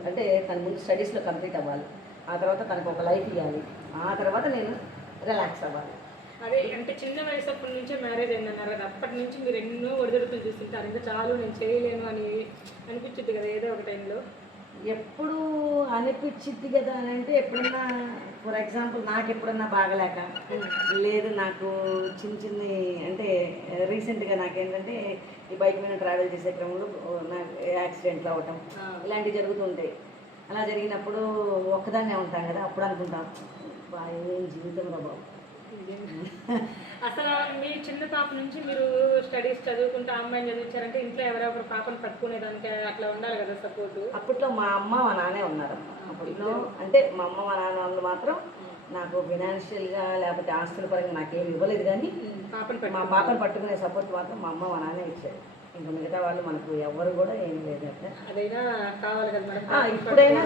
అంటే తన ముందు స్టడీస్లో కంప్లీట్ అవ్వాలి, ఆ తర్వాత తనకు ఒక లైఫ్ ఇవ్వాలి, ఆ తర్వాత నేను రిలాక్స్ అవ్వాలి. అదే అంటే చిన్న వయసు అప్పటి నుంచే మ్యారేజ్ అయిందన్నారు కదా, అప్పటి నుంచి మీరు ఎన్నో ఒడిదుడుకులు చూస్తుంటారు, ఇంకా చాలు నేను చేయలేను అని అనిపించింది కదా ఏదో ఒక టైంలో? ఎప్పుడు అనిపించింది కదా అని అంటే ఎప్పుడన్నా ఫర్ ఎగ్జాంపుల్ నాకు ఎప్పుడన్నా బాగలేక లేదు, నాకు చిన్న అంటే రీసెంట్గా నాకేంటంటే ఈ బైక్ మీద ట్రావెల్ చేసే క్రమంలో నాకు యాక్సిడెంట్లు అవ్వటం ఇలాంటివి జరుగుతుంటాయి. అలా జరిగినప్పుడు ఒక్కదాన్నే ఉంటాం కదా, అప్పుడు అనుకుంటాం ఏం జీవితంలో బాబు. అసలు మీ చిన్న పాప నుంచి మీరు స్టడీస్ చదువుకుంటూ అమ్మాయిని చదివించారంటే ఇంట్లో ఎవరెవరు పాపను పట్టుకునేదానికి అట్లా ఉండాలి కదా సపోర్ట్. అప్పట్లో మా అమ్మ మా నాన్నే ఉన్నారమ్మా. అప్పట్లో అంటే మా అమ్మ మా నాన్న వాళ్ళు మాత్రం నాకు ఫినాన్షియల్గా లేకపోతే ఆస్తుల పరంగా నాకేమి ఇవ్వలేదు, కానీ మా పాపను పట్టుకునే సపోర్ట్ మాత్రం మా అమ్మ మా నాన్నే ఇచ్చారు. ఇంకా మిగతా వాళ్ళు మనకు ఎవరు కూడా ఏం లేదు. అట్లా అదైనా కావాలి కదా మేడం. ఇప్పుడైనా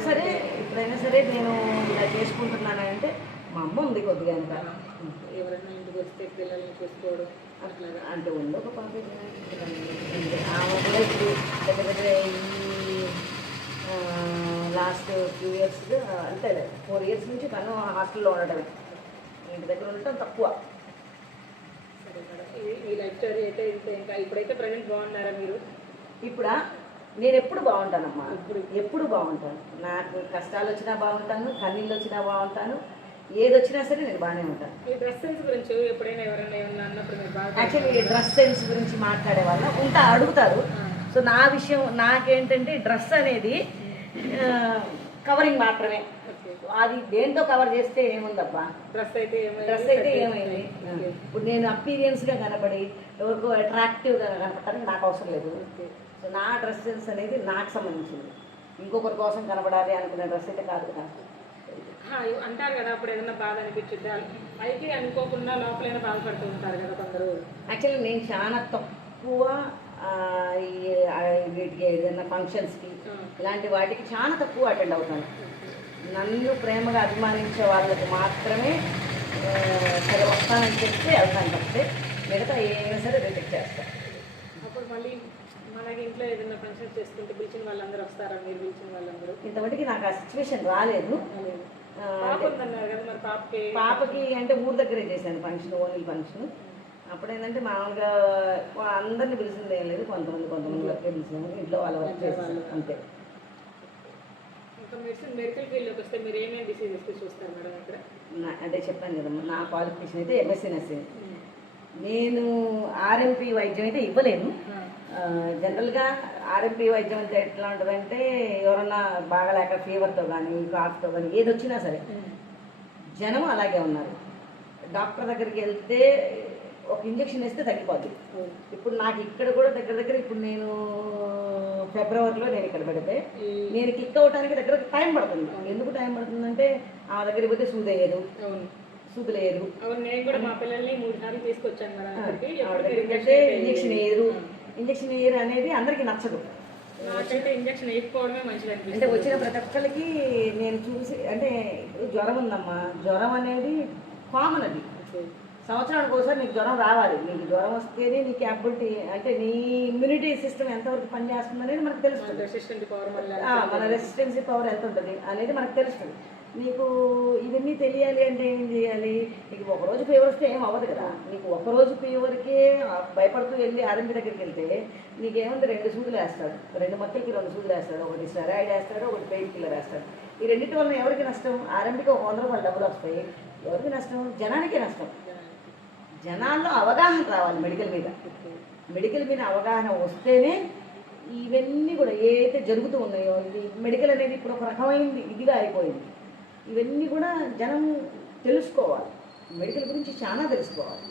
సరే నేను ఇలా చేసుకుంటున్నానంటే మా అమ్మ ఉంది కొద్దిగా. ఎవరైనా ఇంటికి వస్తే పిల్లల్ని చూసుకోవడం అట్లా అంటే ఉంది ఒక పాప. ఆమె కూడా ఇప్పుడు దగ్గర ఈ లాస్ట్ ఫ్యూ ఇయర్స్గా అంటే 4 years నుంచి తను హాస్టల్లో ఉండటమే, ఇంటి దగ్గర ఉండటం తక్కువ. సరే మేడం, ఈ లైఫ్ స్టోరీ అయితే ఇంత. ఇంకా ఇప్పుడైతే ప్రజెంట్ బాగున్నారా మీరు? ఇప్పుడా నేను ఎప్పుడు బాగుంటానమ్మా, ఎప్పుడు బాగుంటాను. నాకు కష్టాలు వచ్చినా బాగుంటాను, కన్నీళ్ళు వచ్చినా బాగుంటాను, ఏది వచ్చినా సరే నేను బాగానే ఉంటాను. ఈ డ్రెస్ సెన్స్ గురించి ఎప్పుడైనా ఎవరైనా ఏమన్నా అన్నప్పుడు మీరు బాగా యాక్చువల్లీ డ్రెస్ సెన్స్ గురించి మాట్లాడే వాళ్ళ అడుగుతారు. సో నా విషయం నాకేంటంటే డ్రెస్ అనేది కవరింగ్ మాత్రమే, అది దేంతో కవర్ చేస్తే ఏముందబ్బా. డ్రెస్ అయితే ఏమైంది? ఇప్పుడు నేను అపీరియన్స్గా కనపడి ఎవరికో అట్రాక్టివ్గా కనపడటానికి నాకు అవసరం లేదు. సో నా డ్రెస్ సెన్స్ అనేది నాకు సంబంధించింది, ఇంకొకరి కోసం కనపడాలి అనుకునే డ్రెస్ అయితే కాదు కదా. అంటారు కదా అప్పుడు ఏదైనా బాధ అనిపించుద్ది, పైకి అనుకోకుండా లోపలైనా బాధపడుతూ ఉంటారు కదా కొందరు. యాక్చువల్లీ నేను చాలా తక్కువ వీటికి ఏదైనా ఫంక్షన్స్కి ఇలాంటి వాటికి చాలా తక్కువ అటెండ్ అవుతాను. నన్ను ప్రేమగా అభిమానించే వాళ్ళకి మాత్రమే సరే వస్తానని చెప్తే వెళ్తాను తప్పితే మిగతా ఏమైనా సరే రిజెక్ట్ చేస్తాను. అప్పుడు మళ్ళీ మనకి ఇంట్లో ఏదైనా ఫంక్షన్స్ చేసుకుంటే పిలిచిన వాళ్ళందరూ వస్తారా? మీరు పిలిచిన వాళ్ళందరూ? ఇంతవరకు నాకు ఆ సిచ్యువేషన్ రాలేదు. పాపకి అంటే ఊరి దగ్గరే చేశాను ఫంక్షన్, ఓన్లీ ఫంక్షన్. అప్పుడు ఏంటంటే మామూలుగా అందరిని పిలిచింది ఏం లేదు, కొంతమంది వరకే పిలిచాము, ఇంట్లో వాళ్ళ వర్క్ చేశాను అంతే. ఇంకా మెడికల్ ఫీల్డ్లోకి వస్తే మీరు ఏమేమి డిసీజెస్ చూస్తారు మేడం ఇక్కడ? అంటే చెప్పాను కదమ్మా, నా క్వాలిఫికేషన్ అయితే MSc నర్సింగ్. నేను RMP వైద్యం అయితే ఇవ్వలేను. జనరల్గా RMP వైద్యం అంటే ఎట్లా ఉంటుందంటే ఎవరన్నా బాగాలేక ఫీవర్తో కానీ కాఫ్తో కానీ ఏది వచ్చినా సరే జనం అలాగే ఉన్నారు. డాక్టర్ దగ్గరికి వెళ్తే ఒక ఇంజెక్షన్ వేస్తే తగ్గిపోద్ది. ఇప్పుడు నాకు ఇక్కడ కూడా దగ్గర ఇప్పుడు నేను ఫిబ్రవరిలో నేను ఇక్కడ పెడితే నేను కిక్ అవడానికి దగ్గర టైం పడుతుంది. ఎందుకు టైం పడుతుందంటే ఆ దగ్గరికి పోతే సూదయ్యేది, సూదులేదు. నేను కూడా మా పిల్లల్ని 3 సార్లు తీసుకొచ్చాను. ఇంజెక్షన్ వేయరు అనేది అందరికీ నచ్చదు. నాకైతే ఇంజక్షన్ వేయకపోవడమే మంచిది అంటే అనిపిస్తుంది. వచ్చిన ప్రతి ఒక్కరికి నేను చూసి అంటే ఇప్పుడు జ్వరం ఉందమ్మా, జ్వరం అనేది కామన్ అది. సంవత్సరానికి ఒకసారి నీకు జ్వరం రావాలి. నీకు జ్వరం వస్తేనే నీ క్యాపబిలిటీ అంటే నీ ఇమ్యూనిటీ సిస్టమ్ ఎంతవరకు పనిచేస్తుంది అనేది మనకు తెలుస్తుంది. రెసిస్టెంట్ పవర్ వల్ల మన రెసిస్టెన్సీ పవర్ ఎంత ఉంటుంది అనేది మనకు తెలుస్తుంది. నీకు ఇవన్నీ తెలియాలి అంటే ఏం చేయాలి? నీకు ఒకరోజు ఫీవర్ వస్తే ఏం అవ్వదు కదా. నీకు ఒకరోజు ఫీవర్కే భయపడుతూ వెళ్ళి ఆర్ఎంపీ దగ్గరికి వెళ్తే నీకేముంది, 2 సూదులు వేస్తాడు, 2 మక్కలకి 2 సూదులు వేస్తాడు, ఒకటి స్టెరాయిడ్ వేస్తాడు, ఒకటి పెయిన్ కిల్లర్ వేస్తాడు. ఈ రెండింటి వల్ల ఎవరికి నష్టం? ఆర్ఎంపీకి ఒక 100 రూపాయలు డబ్బులు వస్తాయి. ఎవరికి నష్టం? జనానికే నష్టం. జనాల్లో అవగాహన రావాలి మెడికల్ మీద. మెడికల్ మీద అవగాహన వస్తేనే ఇవన్నీ కూడా ఏదైతే జరుగుతూ ఉన్నాయో, ఇది మెడికల్ అనేది ఇప్పుడు ఒక రకమైంది ఇదిగా అయిపోయింది. ఇవన్నీ కూడా జనం తెలుసుకోవాలి, మెడికల్ గురించి చాలా తెలుసుకోవాలి.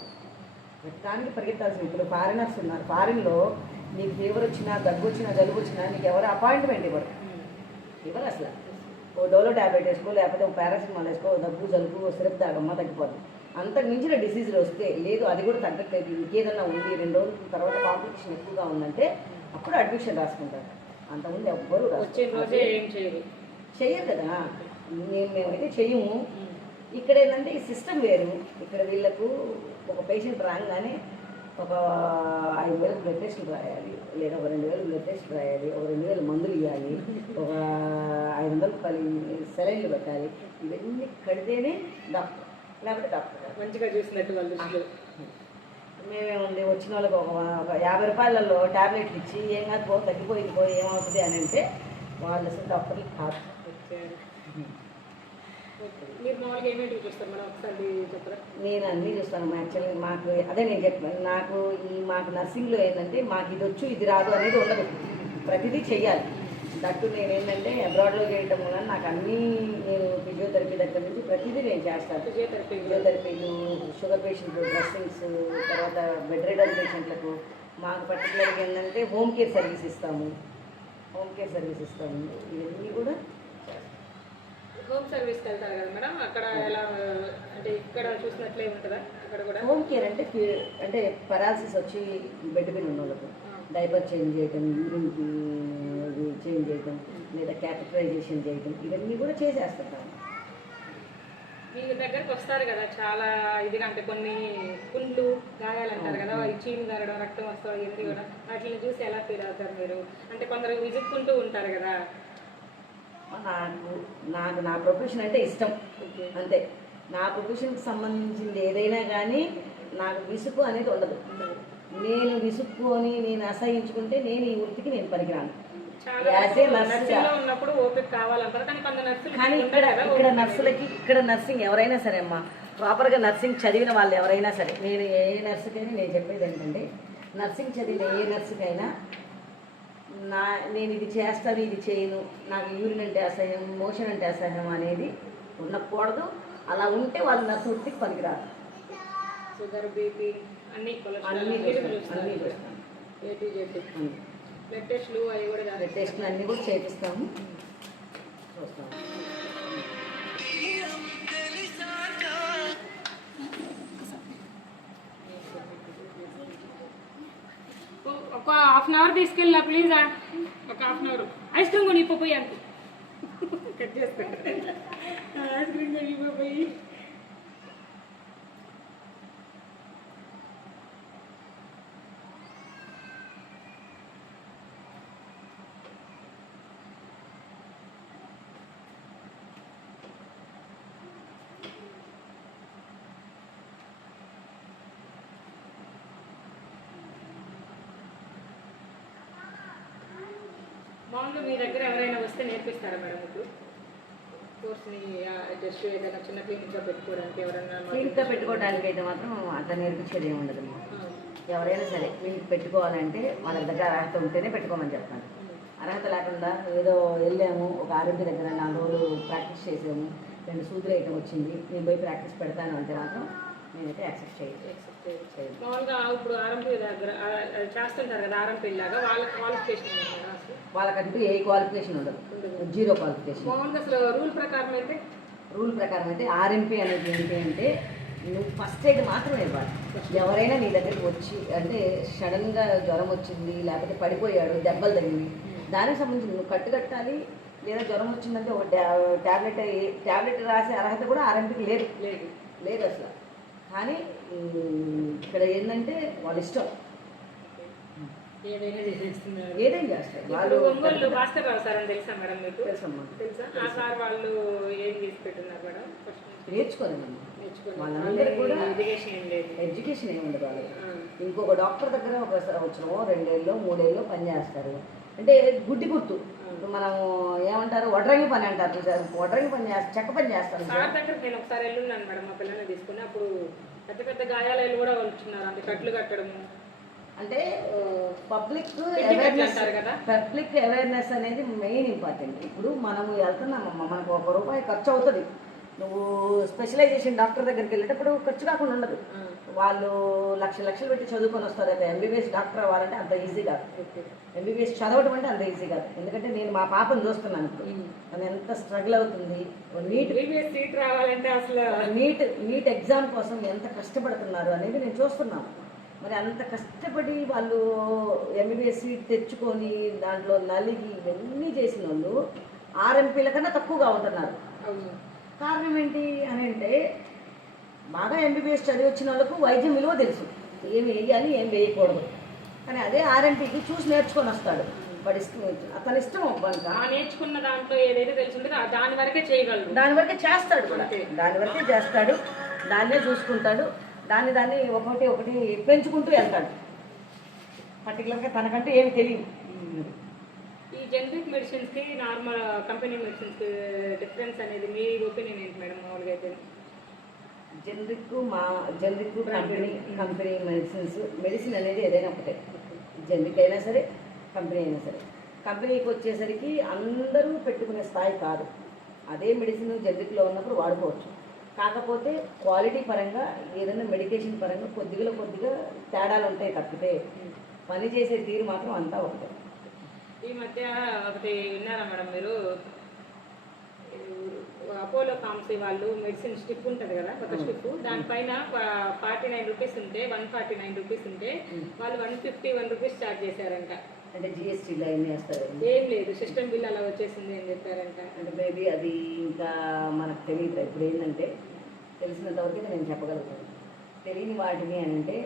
దానికి పరిగెత్తాల్సింది. ఇప్పుడు ఫారినర్స్ ఉన్నారు, ఫారిన్లో నీకు ఫీవర్ వచ్చినా, దగ్గు వచ్చినా, జలుబు వచ్చినా నీకు ఎవరు అపాయింట్మెంట్ ఇవ్వరు. ఇవ్వరు అసలు. ఓ డోలో ట్యాబ్లెట్ వేసుకో, లేకపోతే ఒక పారాసిటమాల్ వేసుకో, దగ్గు జలుబు సిరప్ తాగమ్మా తగ్గిపోతుంది. అంతకు మించిన డిసీజులు వస్తే లేదు, అది కూడా తగ్గట్లేదు, ఇంకేదన్నా ఉంది, 2 రోజుల తర్వాత కాంప్లికేషన్ ఎక్కువగా ఉందంటే అప్పుడు అడ్మిషన్ రాసుకుంటారు. అంతకుముందు ఎవ్వరు వచ్చే రోజే ఏం చేయరు కదా. మేమైతే చెయ్యము. ఇక్కడ ఏంటంటే ఈ సిస్టమ్ వేరు. ఇక్కడ వీళ్ళకు ఒక పేషెంట్ రాగానే ఒక 5,000 బ్లడ్ టెస్టులు రాయాలి, లేదా ఒక 2,000 బ్లడ్ టెస్టులు రాయాలి, ఒక 2,000 మందులు ఇవ్వాలి, ఒక 500 రూపాయలు సెలైన్లు పెట్టాలి. ఇవన్నీ కడితేనే డాక్టర్, లేకపోతే డాక్టర్ మంచిగా చూసినట్టు వాళ్ళు. మేమేముంది, వచ్చిన వాళ్ళకి ఒక 50 రూపాయలలో ట్యాబ్లెట్లు ఇచ్చి ఏం కాదు పో, తగ్గిపోయింది పో, ఏమవుతుంది అని అంటే వాళ్ళు అసలు డాక్టర్లు కాదు. మీరు మామూలుగా ఏమేమి చూస్తారు మేడం, ఒకసారి చెప్పరా? నేను అన్నీ చూస్తాను. యాక్చువల్లీ మాకు అదే నేను చెప్పాను, నాకు మాకు నర్సింగ్లో ఏంటంటే మాకు ఇది వచ్చు ఇది రాదు అనేది ఉండదు, ప్రతిదీ చెయ్యాలి. దట్టు నేను ఏంటంటే అబ్రాడ్లో చేయడం వల్ల నాకు అన్నీ, నేను ఫిజియోథెరపీ దగ్గర నుంచి ప్రతిదీ నేను చేస్తాను. ఫిజియోథెరపీలు, షుగర్ పేషెంట్లు డ్రెస్సింగ్స్, తర్వాత బెడ్ రిడన్ పేషెంట్లకు మాకు పర్టికులర్గా ఏంటంటే హోమ్ కేర్ సర్వీస్ ఇస్తాము. ఇవన్నీ కూడా హోమ్ సర్వీస్కి వెళ్తారు కదా మేడం, అక్కడ ఎలా అంటే ఇక్కడ చూసినట్లే ఉంటుందా? అక్కడ కూడా హోమ్ కేర్ అంటే పెరాలసిస్ వచ్చి బెడ్ మీద ఉన్న వాళ్ళకు డైపర్ చేంజ్ చేయటం, యూరిన్కి చేంజ్ చేయటం, లేదా క్యాథెటరైజేషన్ చేయటం, ఇవన్నీ కూడా చేసేస్తుంటాను. మీ దగ్గరకు వస్తారు కదా చాలా ఇదిగా, అంటే కొన్ని పుండ్లు గాయాలు అంటారు కదా, చీము గారడం, రక్తం వస్తాం, ఇవన్నీ కూడా వాటిని చూసి ఎలా ఫీల్ అవుతారు మీరు? అంటే కొందరు విసుక్కుంటూ ఉంటారు కదా. నాకు నా ప్రొఫెషన్ అంటే ఇష్టం అంతే. నా ప్రొఫెషన్కి సంబంధించింది ఏదైనా కానీ నాకు విసుగు అనేది ఉండదు. నేను విసుక్కొని నేను అసహించుకుంటే నేను ఈ వృత్తికి నేను పనికిరాను. కానీ ఇక్కడ నర్సింగ్ ఎవరైనా సరే అమ్మా, ప్రాపర్గా నర్సింగ్ చదివిన వాళ్ళు ఎవరైనా సరే, నేను ఏ నర్సుకైనా నేను చెప్పేది ఏంటంటే, నర్సింగ్ చదివిన ఏ నర్సుకైనా నేను ఇది చేస్తాను ఇది చేయను, నాకు యూరిన్ అంటే అసహ్యం, మోషన్ అంటే అసహ్యం అనేది ఉండకూడదు. అలా ఉంటే వాళ్ళు నర్సు వృత్తికి పనికిరాదు. షుగర్, బీపీ అన్నీ చూస్తాను. బ్లడ్ టెస్ట్లు అవి కూడా, బ్లడ్ టెస్ట్లు అన్నీ కూడా చేపిస్తాము, చూస్తాము. ఒక హాఫ్ అన్ అవర్ తీసుకెళ్ళా ప్లీజ్, ఒక half an our eyes cream కొని ఇప్పిపోయి అంత కట్ చేసుకుంటా, ఐస్ క్రీమ్ కొని ఇప్పిపోయి. మామూలుగా మీ దగ్గర ఎవరైనా వస్తే నేర్పిస్తారా మేడం ఇప్పుడు కోర్స్ని? జస్ట్ ఏదైనా చిన్న క్లినిక్గా పెట్టుకోవడానికి ఎవరైనా క్లినిక్గా పెట్టుకోవడానికి అయితే మాత్రం అట్లా నేర్పించేది ఏమి ఉండదు. ఎవరైనా సరే క్లినిక్ పెట్టుకోవాలంటే వాళ్ళ దగ్గర అర్హత ఉంటేనే పెట్టుకోమని చెప్తాను. అర్హత లేకుండా ఏదో వెళ్ళాము, ఒక ఆరోగ్య దగ్గర 4 రోజులు ప్రాక్టీస్ చేసాము, 2 సూదులు వేయటం వచ్చింది, నేను పోయి ప్రాక్టీస్ పెడతాను అంటే మాత్రం నేనైతే యాక్సెప్ట్ చేయను. మామూలుగా ఇప్పుడు ఆర్ఎంపీ దగ్గర చేస్తుంటారు కదా, ఆర్ఎంపీ లాగా వాళ్ళ క్వాలిఫికేషన్ ఉంటారా? వాళ్ళకంటూ ఏ క్వాలిఫికేషన్ ఉండదు, 0 క్వాలిఫికేషన్. మామూలుగా అసలు రూల్ ప్రకారం అయితే ఆర్ఎంపీ అనేది ఏంటి అంటే, నువ్వు ఫస్ట్ ఎయిడ్ మాత్రమే ఇవ్వాలి. ఎవరైనా నీ దగ్గరికి వచ్చి అంటే సడన్గా జ్వరం వచ్చింది, లేకపోతే పడిపోయాడు, దెబ్బలు తగిలి దానికి సంబంధించి నువ్వు కట్టాలి, లేదా జ్వరం వచ్చిందంటే ఒక ట్యాబ్లెట్ రాసే అర్హత కూడా ఆర్ఎంపీకి లేదు లేదు. లేదు అసలు. కానీ ఇక్కడ ఏంటంటే వాళ్ళ ఇష్టం, ఏదైనా చేసేస్తున్నారు. ఏదైనా చేస్తారు వాళ్ళు. ఒంగోలు భాస్కర్ రావు సార్ అని తెలుసా మేడం మీకు? తెలుసమ్మా. తెలుసా? ఆ సార్ వాళ్ళు ఏం చేసి పెట్టున్నారు మేడం? నేర్చుకోలేదమ్మా. నేర్చుకోవాలి. వాళ్ళందరూ కూడా ఎడ్యుకేషన్ ఏం లేదు. ఎడ్యుకేషన్ ఏమి ఉండదు వాళ్ళకి. ఇంకొక డాక్టర్ దగ్గర ఒక సంవత్సరమో 2 ఏళ్ళో 3 ఏళ్ళో పని చేస్తారు. అంటే గుడ్డి గుర్తు. ఇప్పుడు మనం ఏమంటారు, వడ్రంగి పని అంటారు చూసారు, వడ్రంగి పని చేస్తారు, చెక్క పని చేస్తారు. సార్ దగ్గర నేను ఒకసారి వెళ్ళున్నాను మేడం, మా పిల్లల్ని తీసుకుని. అప్పుడు పెద్ద పెద్ద గాయాలు కూడా వచ్చున్నారు, అంటే కట్లు కట్టడము. అంటే పబ్లిక్ కదా, పబ్లిక్ అవేర్నెస్ అనేది మెయిన్ ఇంపార్టెంట్. ఇప్పుడు మనము వెళ్తున్నామమ్మా, మనకు ₹1 ఖర్చు అవుతుంది. నువ్వు స్పెషలైజేషన్ డాక్టర్ దగ్గరికి వెళ్ళేటప్పుడు ఖర్చు కాకుండా ఉండదు. వాళ్ళు లక్షలు పెట్టి చదువుకొని వస్తారు. అయితే ఎంబీబీఎస్ డాక్టర్ అవ్వాలంటే అంత ఈజీ కాదు. ఎంబీబీఎస్ చదవడం అంటే అంత ఈజీ కాదు. ఎందుకంటే నేను మా పాపను చూస్తున్నాను ఇప్పుడు, తను ఎంత స్ట్రగుల్ అవుతుంది. సీట్ రావాలంటే అసలు నీట్ ఎగ్జామ్ కోసం ఎంత కష్టపడుతున్నారు అనేది నేను చూస్తున్నాను. మరి అంత కష్టపడి వాళ్ళు ఎంబీబీఎస్ సీట్ తెచ్చుకొని దాంట్లో నలిగి ఇవన్నీ చేసిన వాళ్ళు ఆర్ఎంపీల కన్నా తక్కువగా ఉంటున్నారు. కారణం ఏంటి అని అంటే, బాగా ఎంబీబీఎస్ చదివి వచ్చిన వాళ్ళకు వైద్యం విలువ తెలుసు, ఏం వేయాలి ఏం వేయకూడదు. కానీ అదే ఆర్ఎంపీకి చూసి నేర్చుకొని వస్తాడు. వాడి ఇష్టం, అతని ఇష్టం. నేర్చుకున్న దాంట్లో ఏదైతే తెలుసుంటుందో దాని వరకే చేయగలరు, దాని వరకే చేస్తాడు కూడా, దాని వరకే చేస్తాడు, దాన్నే చూసుకుంటాడు, దాన్ని ఒకటి పెంచుకుంటూ వెళ్తాడు. పర్టికులర్గా తనకంటే ఏమి తెలియదు. ఈ జనరిక్ మెడిసిన్స్కి నార్మల్ కంపెనీ మెడిసిన్స్కి డిఫరెన్స్ అనేది మీ ఒపీనియన్ ఏంటి మేడం? మామూలుగా అయితే జనరిక్ కంపెనీ మెడిసిన్ అనేది ఏదైనా ఒకటే. జనరిక్ అయినా సరే, కంపెనీ అయినా సరే. కంపెనీకి వచ్చేసరికి అందరూ పెట్టుకునే స్థాయి కాదు. అదే మెడిసిన్ జనరిక్లో ఉన్నప్పుడు వాడుకోవచ్చు. కాకపోతే క్వాలిటీ పరంగా, ఏదైనా మెడికేషన్ పరంగా కొద్దిగా తేడాలు ఉంటాయి తప్పితే పని చేసే తీరు మాత్రం అంతా ఒకటే. ఈ మధ్య ఒకటి విన్నారా మేడం మీరు? అపోలో ఫార్మసీ వాళ్ళు మెడిసిన్ స్టిప్ ఉంటుంది కదా, ఒక స్టిప్, దానిపైన ₹49 ఉంటే, ₹149 ఉంటే వాళ్ళు ₹151 ఛార్జ్ చేశారంట. అంటే జిఎస్టీలో ఏం చేస్తారు? ఏం లేదు, సిస్టమ్ బిల్ అలా వచ్చేసింది అని చెప్పారంట. అంటే మేబీ అది ఇంకా మనకు తెలియదు. ఇప్పుడు ఏంటంటే, తెలిసినంతవరకు నేను చెప్పగలుగుతాను. తెలియని వాటిని అని అంటే,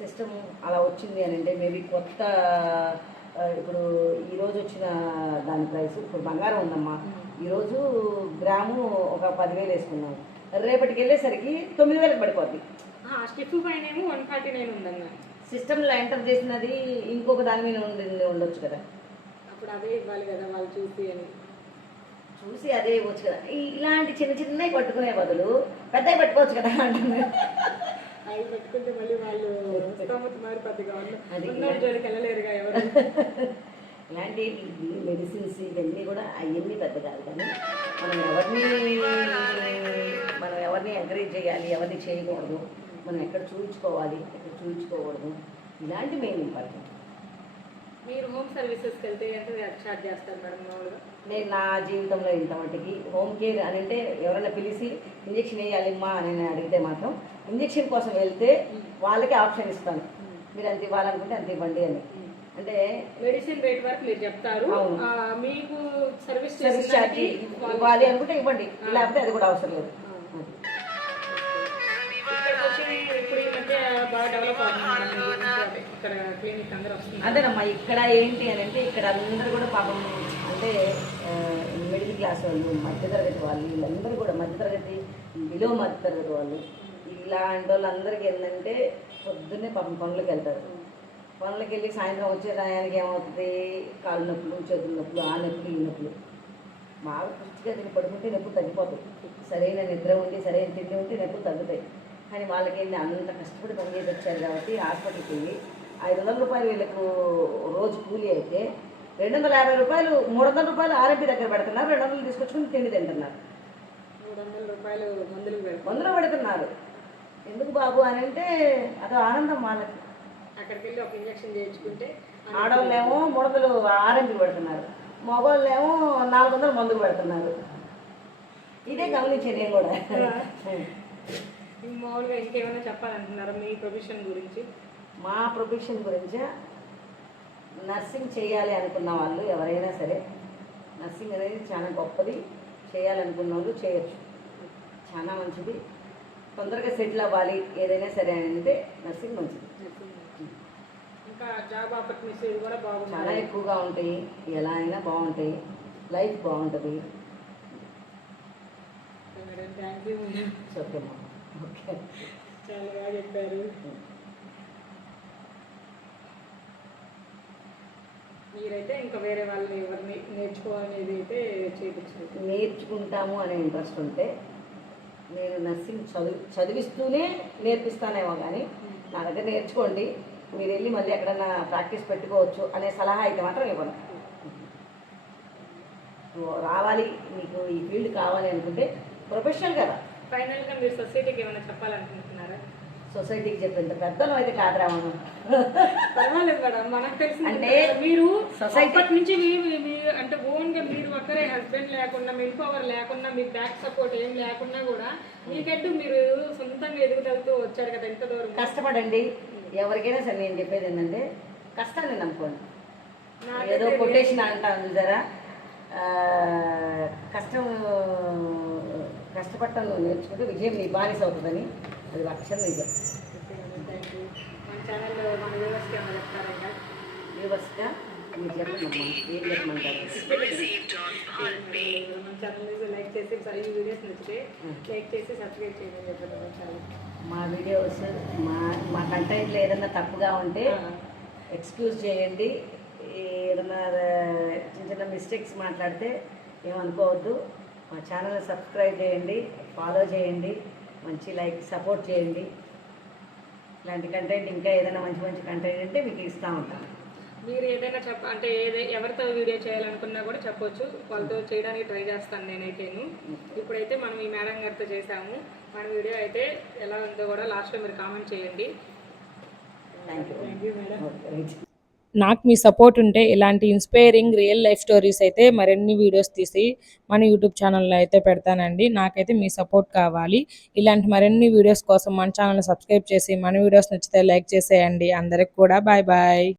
సిస్టమ్ అలా వచ్చింది అని అంటే మేబీ కొత్త. ఇప్పుడు ఈరోజు వచ్చిన దాని ప్రైస్, ఇప్పుడు బంగారం ఉందమ్మా, ఈరోజు గ్రాము ఒక 10,000 వేసుకున్నాం, రేపటికి వెళ్ళేసరికి 9,000 పడిపోద్ది. స్టిఫ్ పైన 149 ఉందన్న. సిస్టంలో ఎంటర్ చేసినది ఇంకొక దాని మీద ఉండొచ్చు కదా, అప్పుడు అదే ఇవ్వాలి కదా వాళ్ళు చూసి అదే ఇవ్వచ్చు కదా. ఇలాంటి చిన్నవి పట్టుకునే బదులు పెద్దవి పట్టుకోవచ్చు కదా అంటుంది. అవి పెట్టుకుంటే మళ్ళీ వాళ్ళు మారిపోద్దిగా, జోలికి వెళ్ళలేరుగా ఎవరు. ఇలాంటి మెడిసిన్స్ ఇవన్నీ కూడా అవన్నీ పెద్ద కాదు. కానీ మనం ఎవరిని ఎంకరేజ్ చేయాలి, ఎవరిని చేయకూడదు, మనం ఎక్కడ చూపించుకోవాలి, ఎక్కడ చూపించుకోకూడదు, ఇలాంటి మెయిన్ ఇంపార్టెంట్. మీరు హోమ్ సర్వీసెస్కి వెళ్తే ఎంత చార్జ్ చేస్తారు మేడం మామూలుగా? నేను నా జీవితంలో ఇంతమటికి హోమ్ కేర్ అని అంటే ఎవరైనా పిలిచి ఇంజక్షన్ వేయాలిమ్మా అని అడిగితే మాత్రం ఇంజక్షన్ కోసం వెళ్తే వాళ్ళకి ఆప్షన్ ఇస్తాను, మీరు అంత ఇవ్వాలనుకుంటే అంత ఇవ్వండి అని. అంటే మెడిసిన్ రేట్ వరకు మీరు చెప్తారు, మీకు సర్వీస్ ఛార్జ్ ఇవ్వాలి అనుకుంటే ఇవ్వండి, లేకపోతే అది కూడా అవసరం లేదు. ఇప్పుడు ఈ మధ్య బాగా డెవలప్ అవుతుంది ఇక్కడ క్లినిక్ అందరూ వస్తుంది. అదేనమ్మా, ఇక్కడ ఏంటి అని అంటే, ఇక్కడ అందరూ కూడా పాపం అంటే మిడిల్ క్లాస్ వాళ్ళు, మధ్యతరగతి వాళ్ళు, వీళ్ళందరూ కూడా మధ్యతరగతి, బిలో మధ్యతరగతి వాళ్ళు, ఇలాంటి వాళ్ళందరికీ ఏంటంటే పొద్దున్నే పాపం పనులకు వెళ్తారు. పనులకు వెళ్ళి సాయంత్రం వచ్చే టయానికి ఏమవుతుంది, కాళ్ళు నొప్పులు, చేతుల నొప్పులు, ఆ నొప్పులు, ఈ నొప్పులు. బాగా పుష్టిగా తిని పడుకుంటే నొప్పులు తగ్గిపోతాయి. సరైన నిద్ర ఉండి, సరైన తిండి ఉంటే నొప్పులు తగ్గుతాయి. కానీ వాళ్ళకేంటి, అంత కష్టపడి పని చేసి వచ్చారు కాబట్టి హాస్పిటల్కి వెళ్ళి ₹500 వీళ్ళకు రోజు కూలీ అయితే ₹250, ₹300 ఆర్ఎంపీ దగ్గర పెడుతున్నారు, 200 తీసుకొచ్చుకుని తిండి తింటున్నారు. ₹300 మందులో పెడుతున్నారు. ఎందుకు బాబు అని అంటే అదో ఆనందం వాళ్ళకి. అక్కడికి వెళ్ళి ఒక ఇంజక్షన్ చేయించుకుంటే ఆడవాళ్ళేమో 300 ఆర్ఎంపీ పెడుతున్నారు, మగవాళ్ళేమో 400 మందులు పెడుతున్నారు. ఇదే గమనించే నేను కూడా. మామూలుగా ఇంకేమైనా చెప్పాలంటున్నారా మీ ప్రొఫెషన్ గురించి? మా ప్రొఫెషన్ గురించి నర్సింగ్ చేయాలి అనుకున్న వాళ్ళు ఎవరైనా సరే, నర్సింగ్ అనేది చాలా గొప్పది, చేయాలనుకున్న వాళ్ళు చేయొచ్చు, చాలా మంచిది. తొందరగా సెటిల్ అవ్వాలి ఏదైనా సరే అంటే నర్సింగ్ మంచిది. ఇంకా జాబ్ ఆపర్చునిటీస్ కూడా చాలా బాగున్నాయి, ఎక్కువగా ఉంటాయి, ఎలా అయినా బాగుంటాయి, లైఫ్ బాగుంటుంది. మేడం. థ్యాంక్ యూ మేడం, ఓకేమ్మా. ఓకే, చాలా బాగా చెప్పారు. మీరైతే ఇంకా వేరే వాళ్ళని ఎవరిని నేర్చుకోవాలనేది అయితే చేయించారు. నేర్చుకుంటాము అనే ఇంట్రెస్ట్ ఉంటే నేను నర్సింగ్ చదివిస్తూనే నేర్పిస్తానేమో, కానీ నా దగ్గర నేర్చుకోండి, మీరు వెళ్ళి మళ్ళీ ఎక్కడన్నా ప్రాక్టీస్ పెట్టుకోవచ్చు అనే సలహా అయితే మాత్రం ఇవ్వను. రావాలి, మీకు ఈ ఫీల్డ్ కావాలి అనుకుంటే ప్రొఫెషనల్ కదా. ఫైనల్గా మీరు సొసైటీకి ఏమైనా చెప్పాలనుకుంటున్నారా? సొసైటీకి చెప్పేంత పెద్దలు అయితే కాదురా మనం. పర్వాలేదు మేడం, మనకు తెలిసింది అంటే మీరు సొసైటీ అప్పటి నుంచి అంటే ఓన్గా మీరు ఒక్కరే, హస్బెండ్ లేకుండా, మెయిన్ పవర్ లేకుండా, మీ బ్యాక్ సపోర్ట్ ఏం లేకుండా కూడా మీకంటూ మీరు సొంతంగా ఎదుగుతూ వచ్చారు కదా ఎంత దూరం. కష్టపడండి. ఎవరికైనా సరే నేను చెప్పేది ఏంటంటే కష్టాన్ని నమ్ముకోండి. నాకైతే ఏదో కొటేషన్ అంటాను చూసారా, కష్టపడటం నేర్చుకుంటే విజయం మీ బానిస అవుతుందని, అది అక్షరం నిజం. Thank you. మన ఛానల్లో మన వ్యూవర్స్కి ఏమైనా చెప్తారా? ఇంకా వ్యూవర్స్గా మీరు చెప్పండి, ఏం చెప్పమంటారు? మన ఛానల్ లైక్ చేసి ఈ వీడియోస్ నచ్చితే లైక్ చేసి సబ్స్క్రైబ్ చేయమని చెప్పండి మన ఛానల్. మా వీడియోస్ మా కంటెంట్లో ఏదైనా తప్పుగా ఉంటే ఎక్స్క్యూజ్ చేయండి. ఏదైనా చిన్న చిన్న మిస్టేక్స్ మాట్లాడితే ఏమనుకోవద్దు. మా ఛానల్ని సబ్స్క్రైబ్ చేయండి, ఫాలో చేయండి, మంచి లైక్ సపోర్ట్ చేయండి. ఇలాంటి కంటెంట్ ఇంకా ఏదైనా మంచి మంచి కంటెంట్ ఉంటే మీకు ఇస్తూ ఉంటాను. మీరు ఏదైనా అంటే ఎవరితో వీడియో చేయాలనుకున్నా కూడా చెప్పొచ్చు, వాళ్ళతో చేయడానికి ట్రై చేస్తాను నేనైతేను. ఇప్పుడైతే మనం ఈ మేడం గారితో చేసాము. మన వీడియో అయితే ఎలా ఉందో కూడా లాస్ట్లో మీరు కామెంట్ చేయండి. Thank you madam. నాకు మీ సపోర్ట్ ఉంటే ఇలాంటి ఇన్స్పైరింగ్ రియల్ లైఫ్ స్టోరీస్ అయితే మరిన్ని వీడియోస్ తీసి మన యూట్యూబ్ ఛానల్లో అయితే పెడతానండి. నాకైతే మీ సపోర్ట్ కావాలి. ఇలాంటి మరిన్ని వీడియోస్ కోసం మన ఛానల్ సబ్స్క్రైబ్ చేసి మన వీడియోస్ నచ్చితే లైక్ చేసేయండి. అందరికి కూడా బాయ్ బాయ్.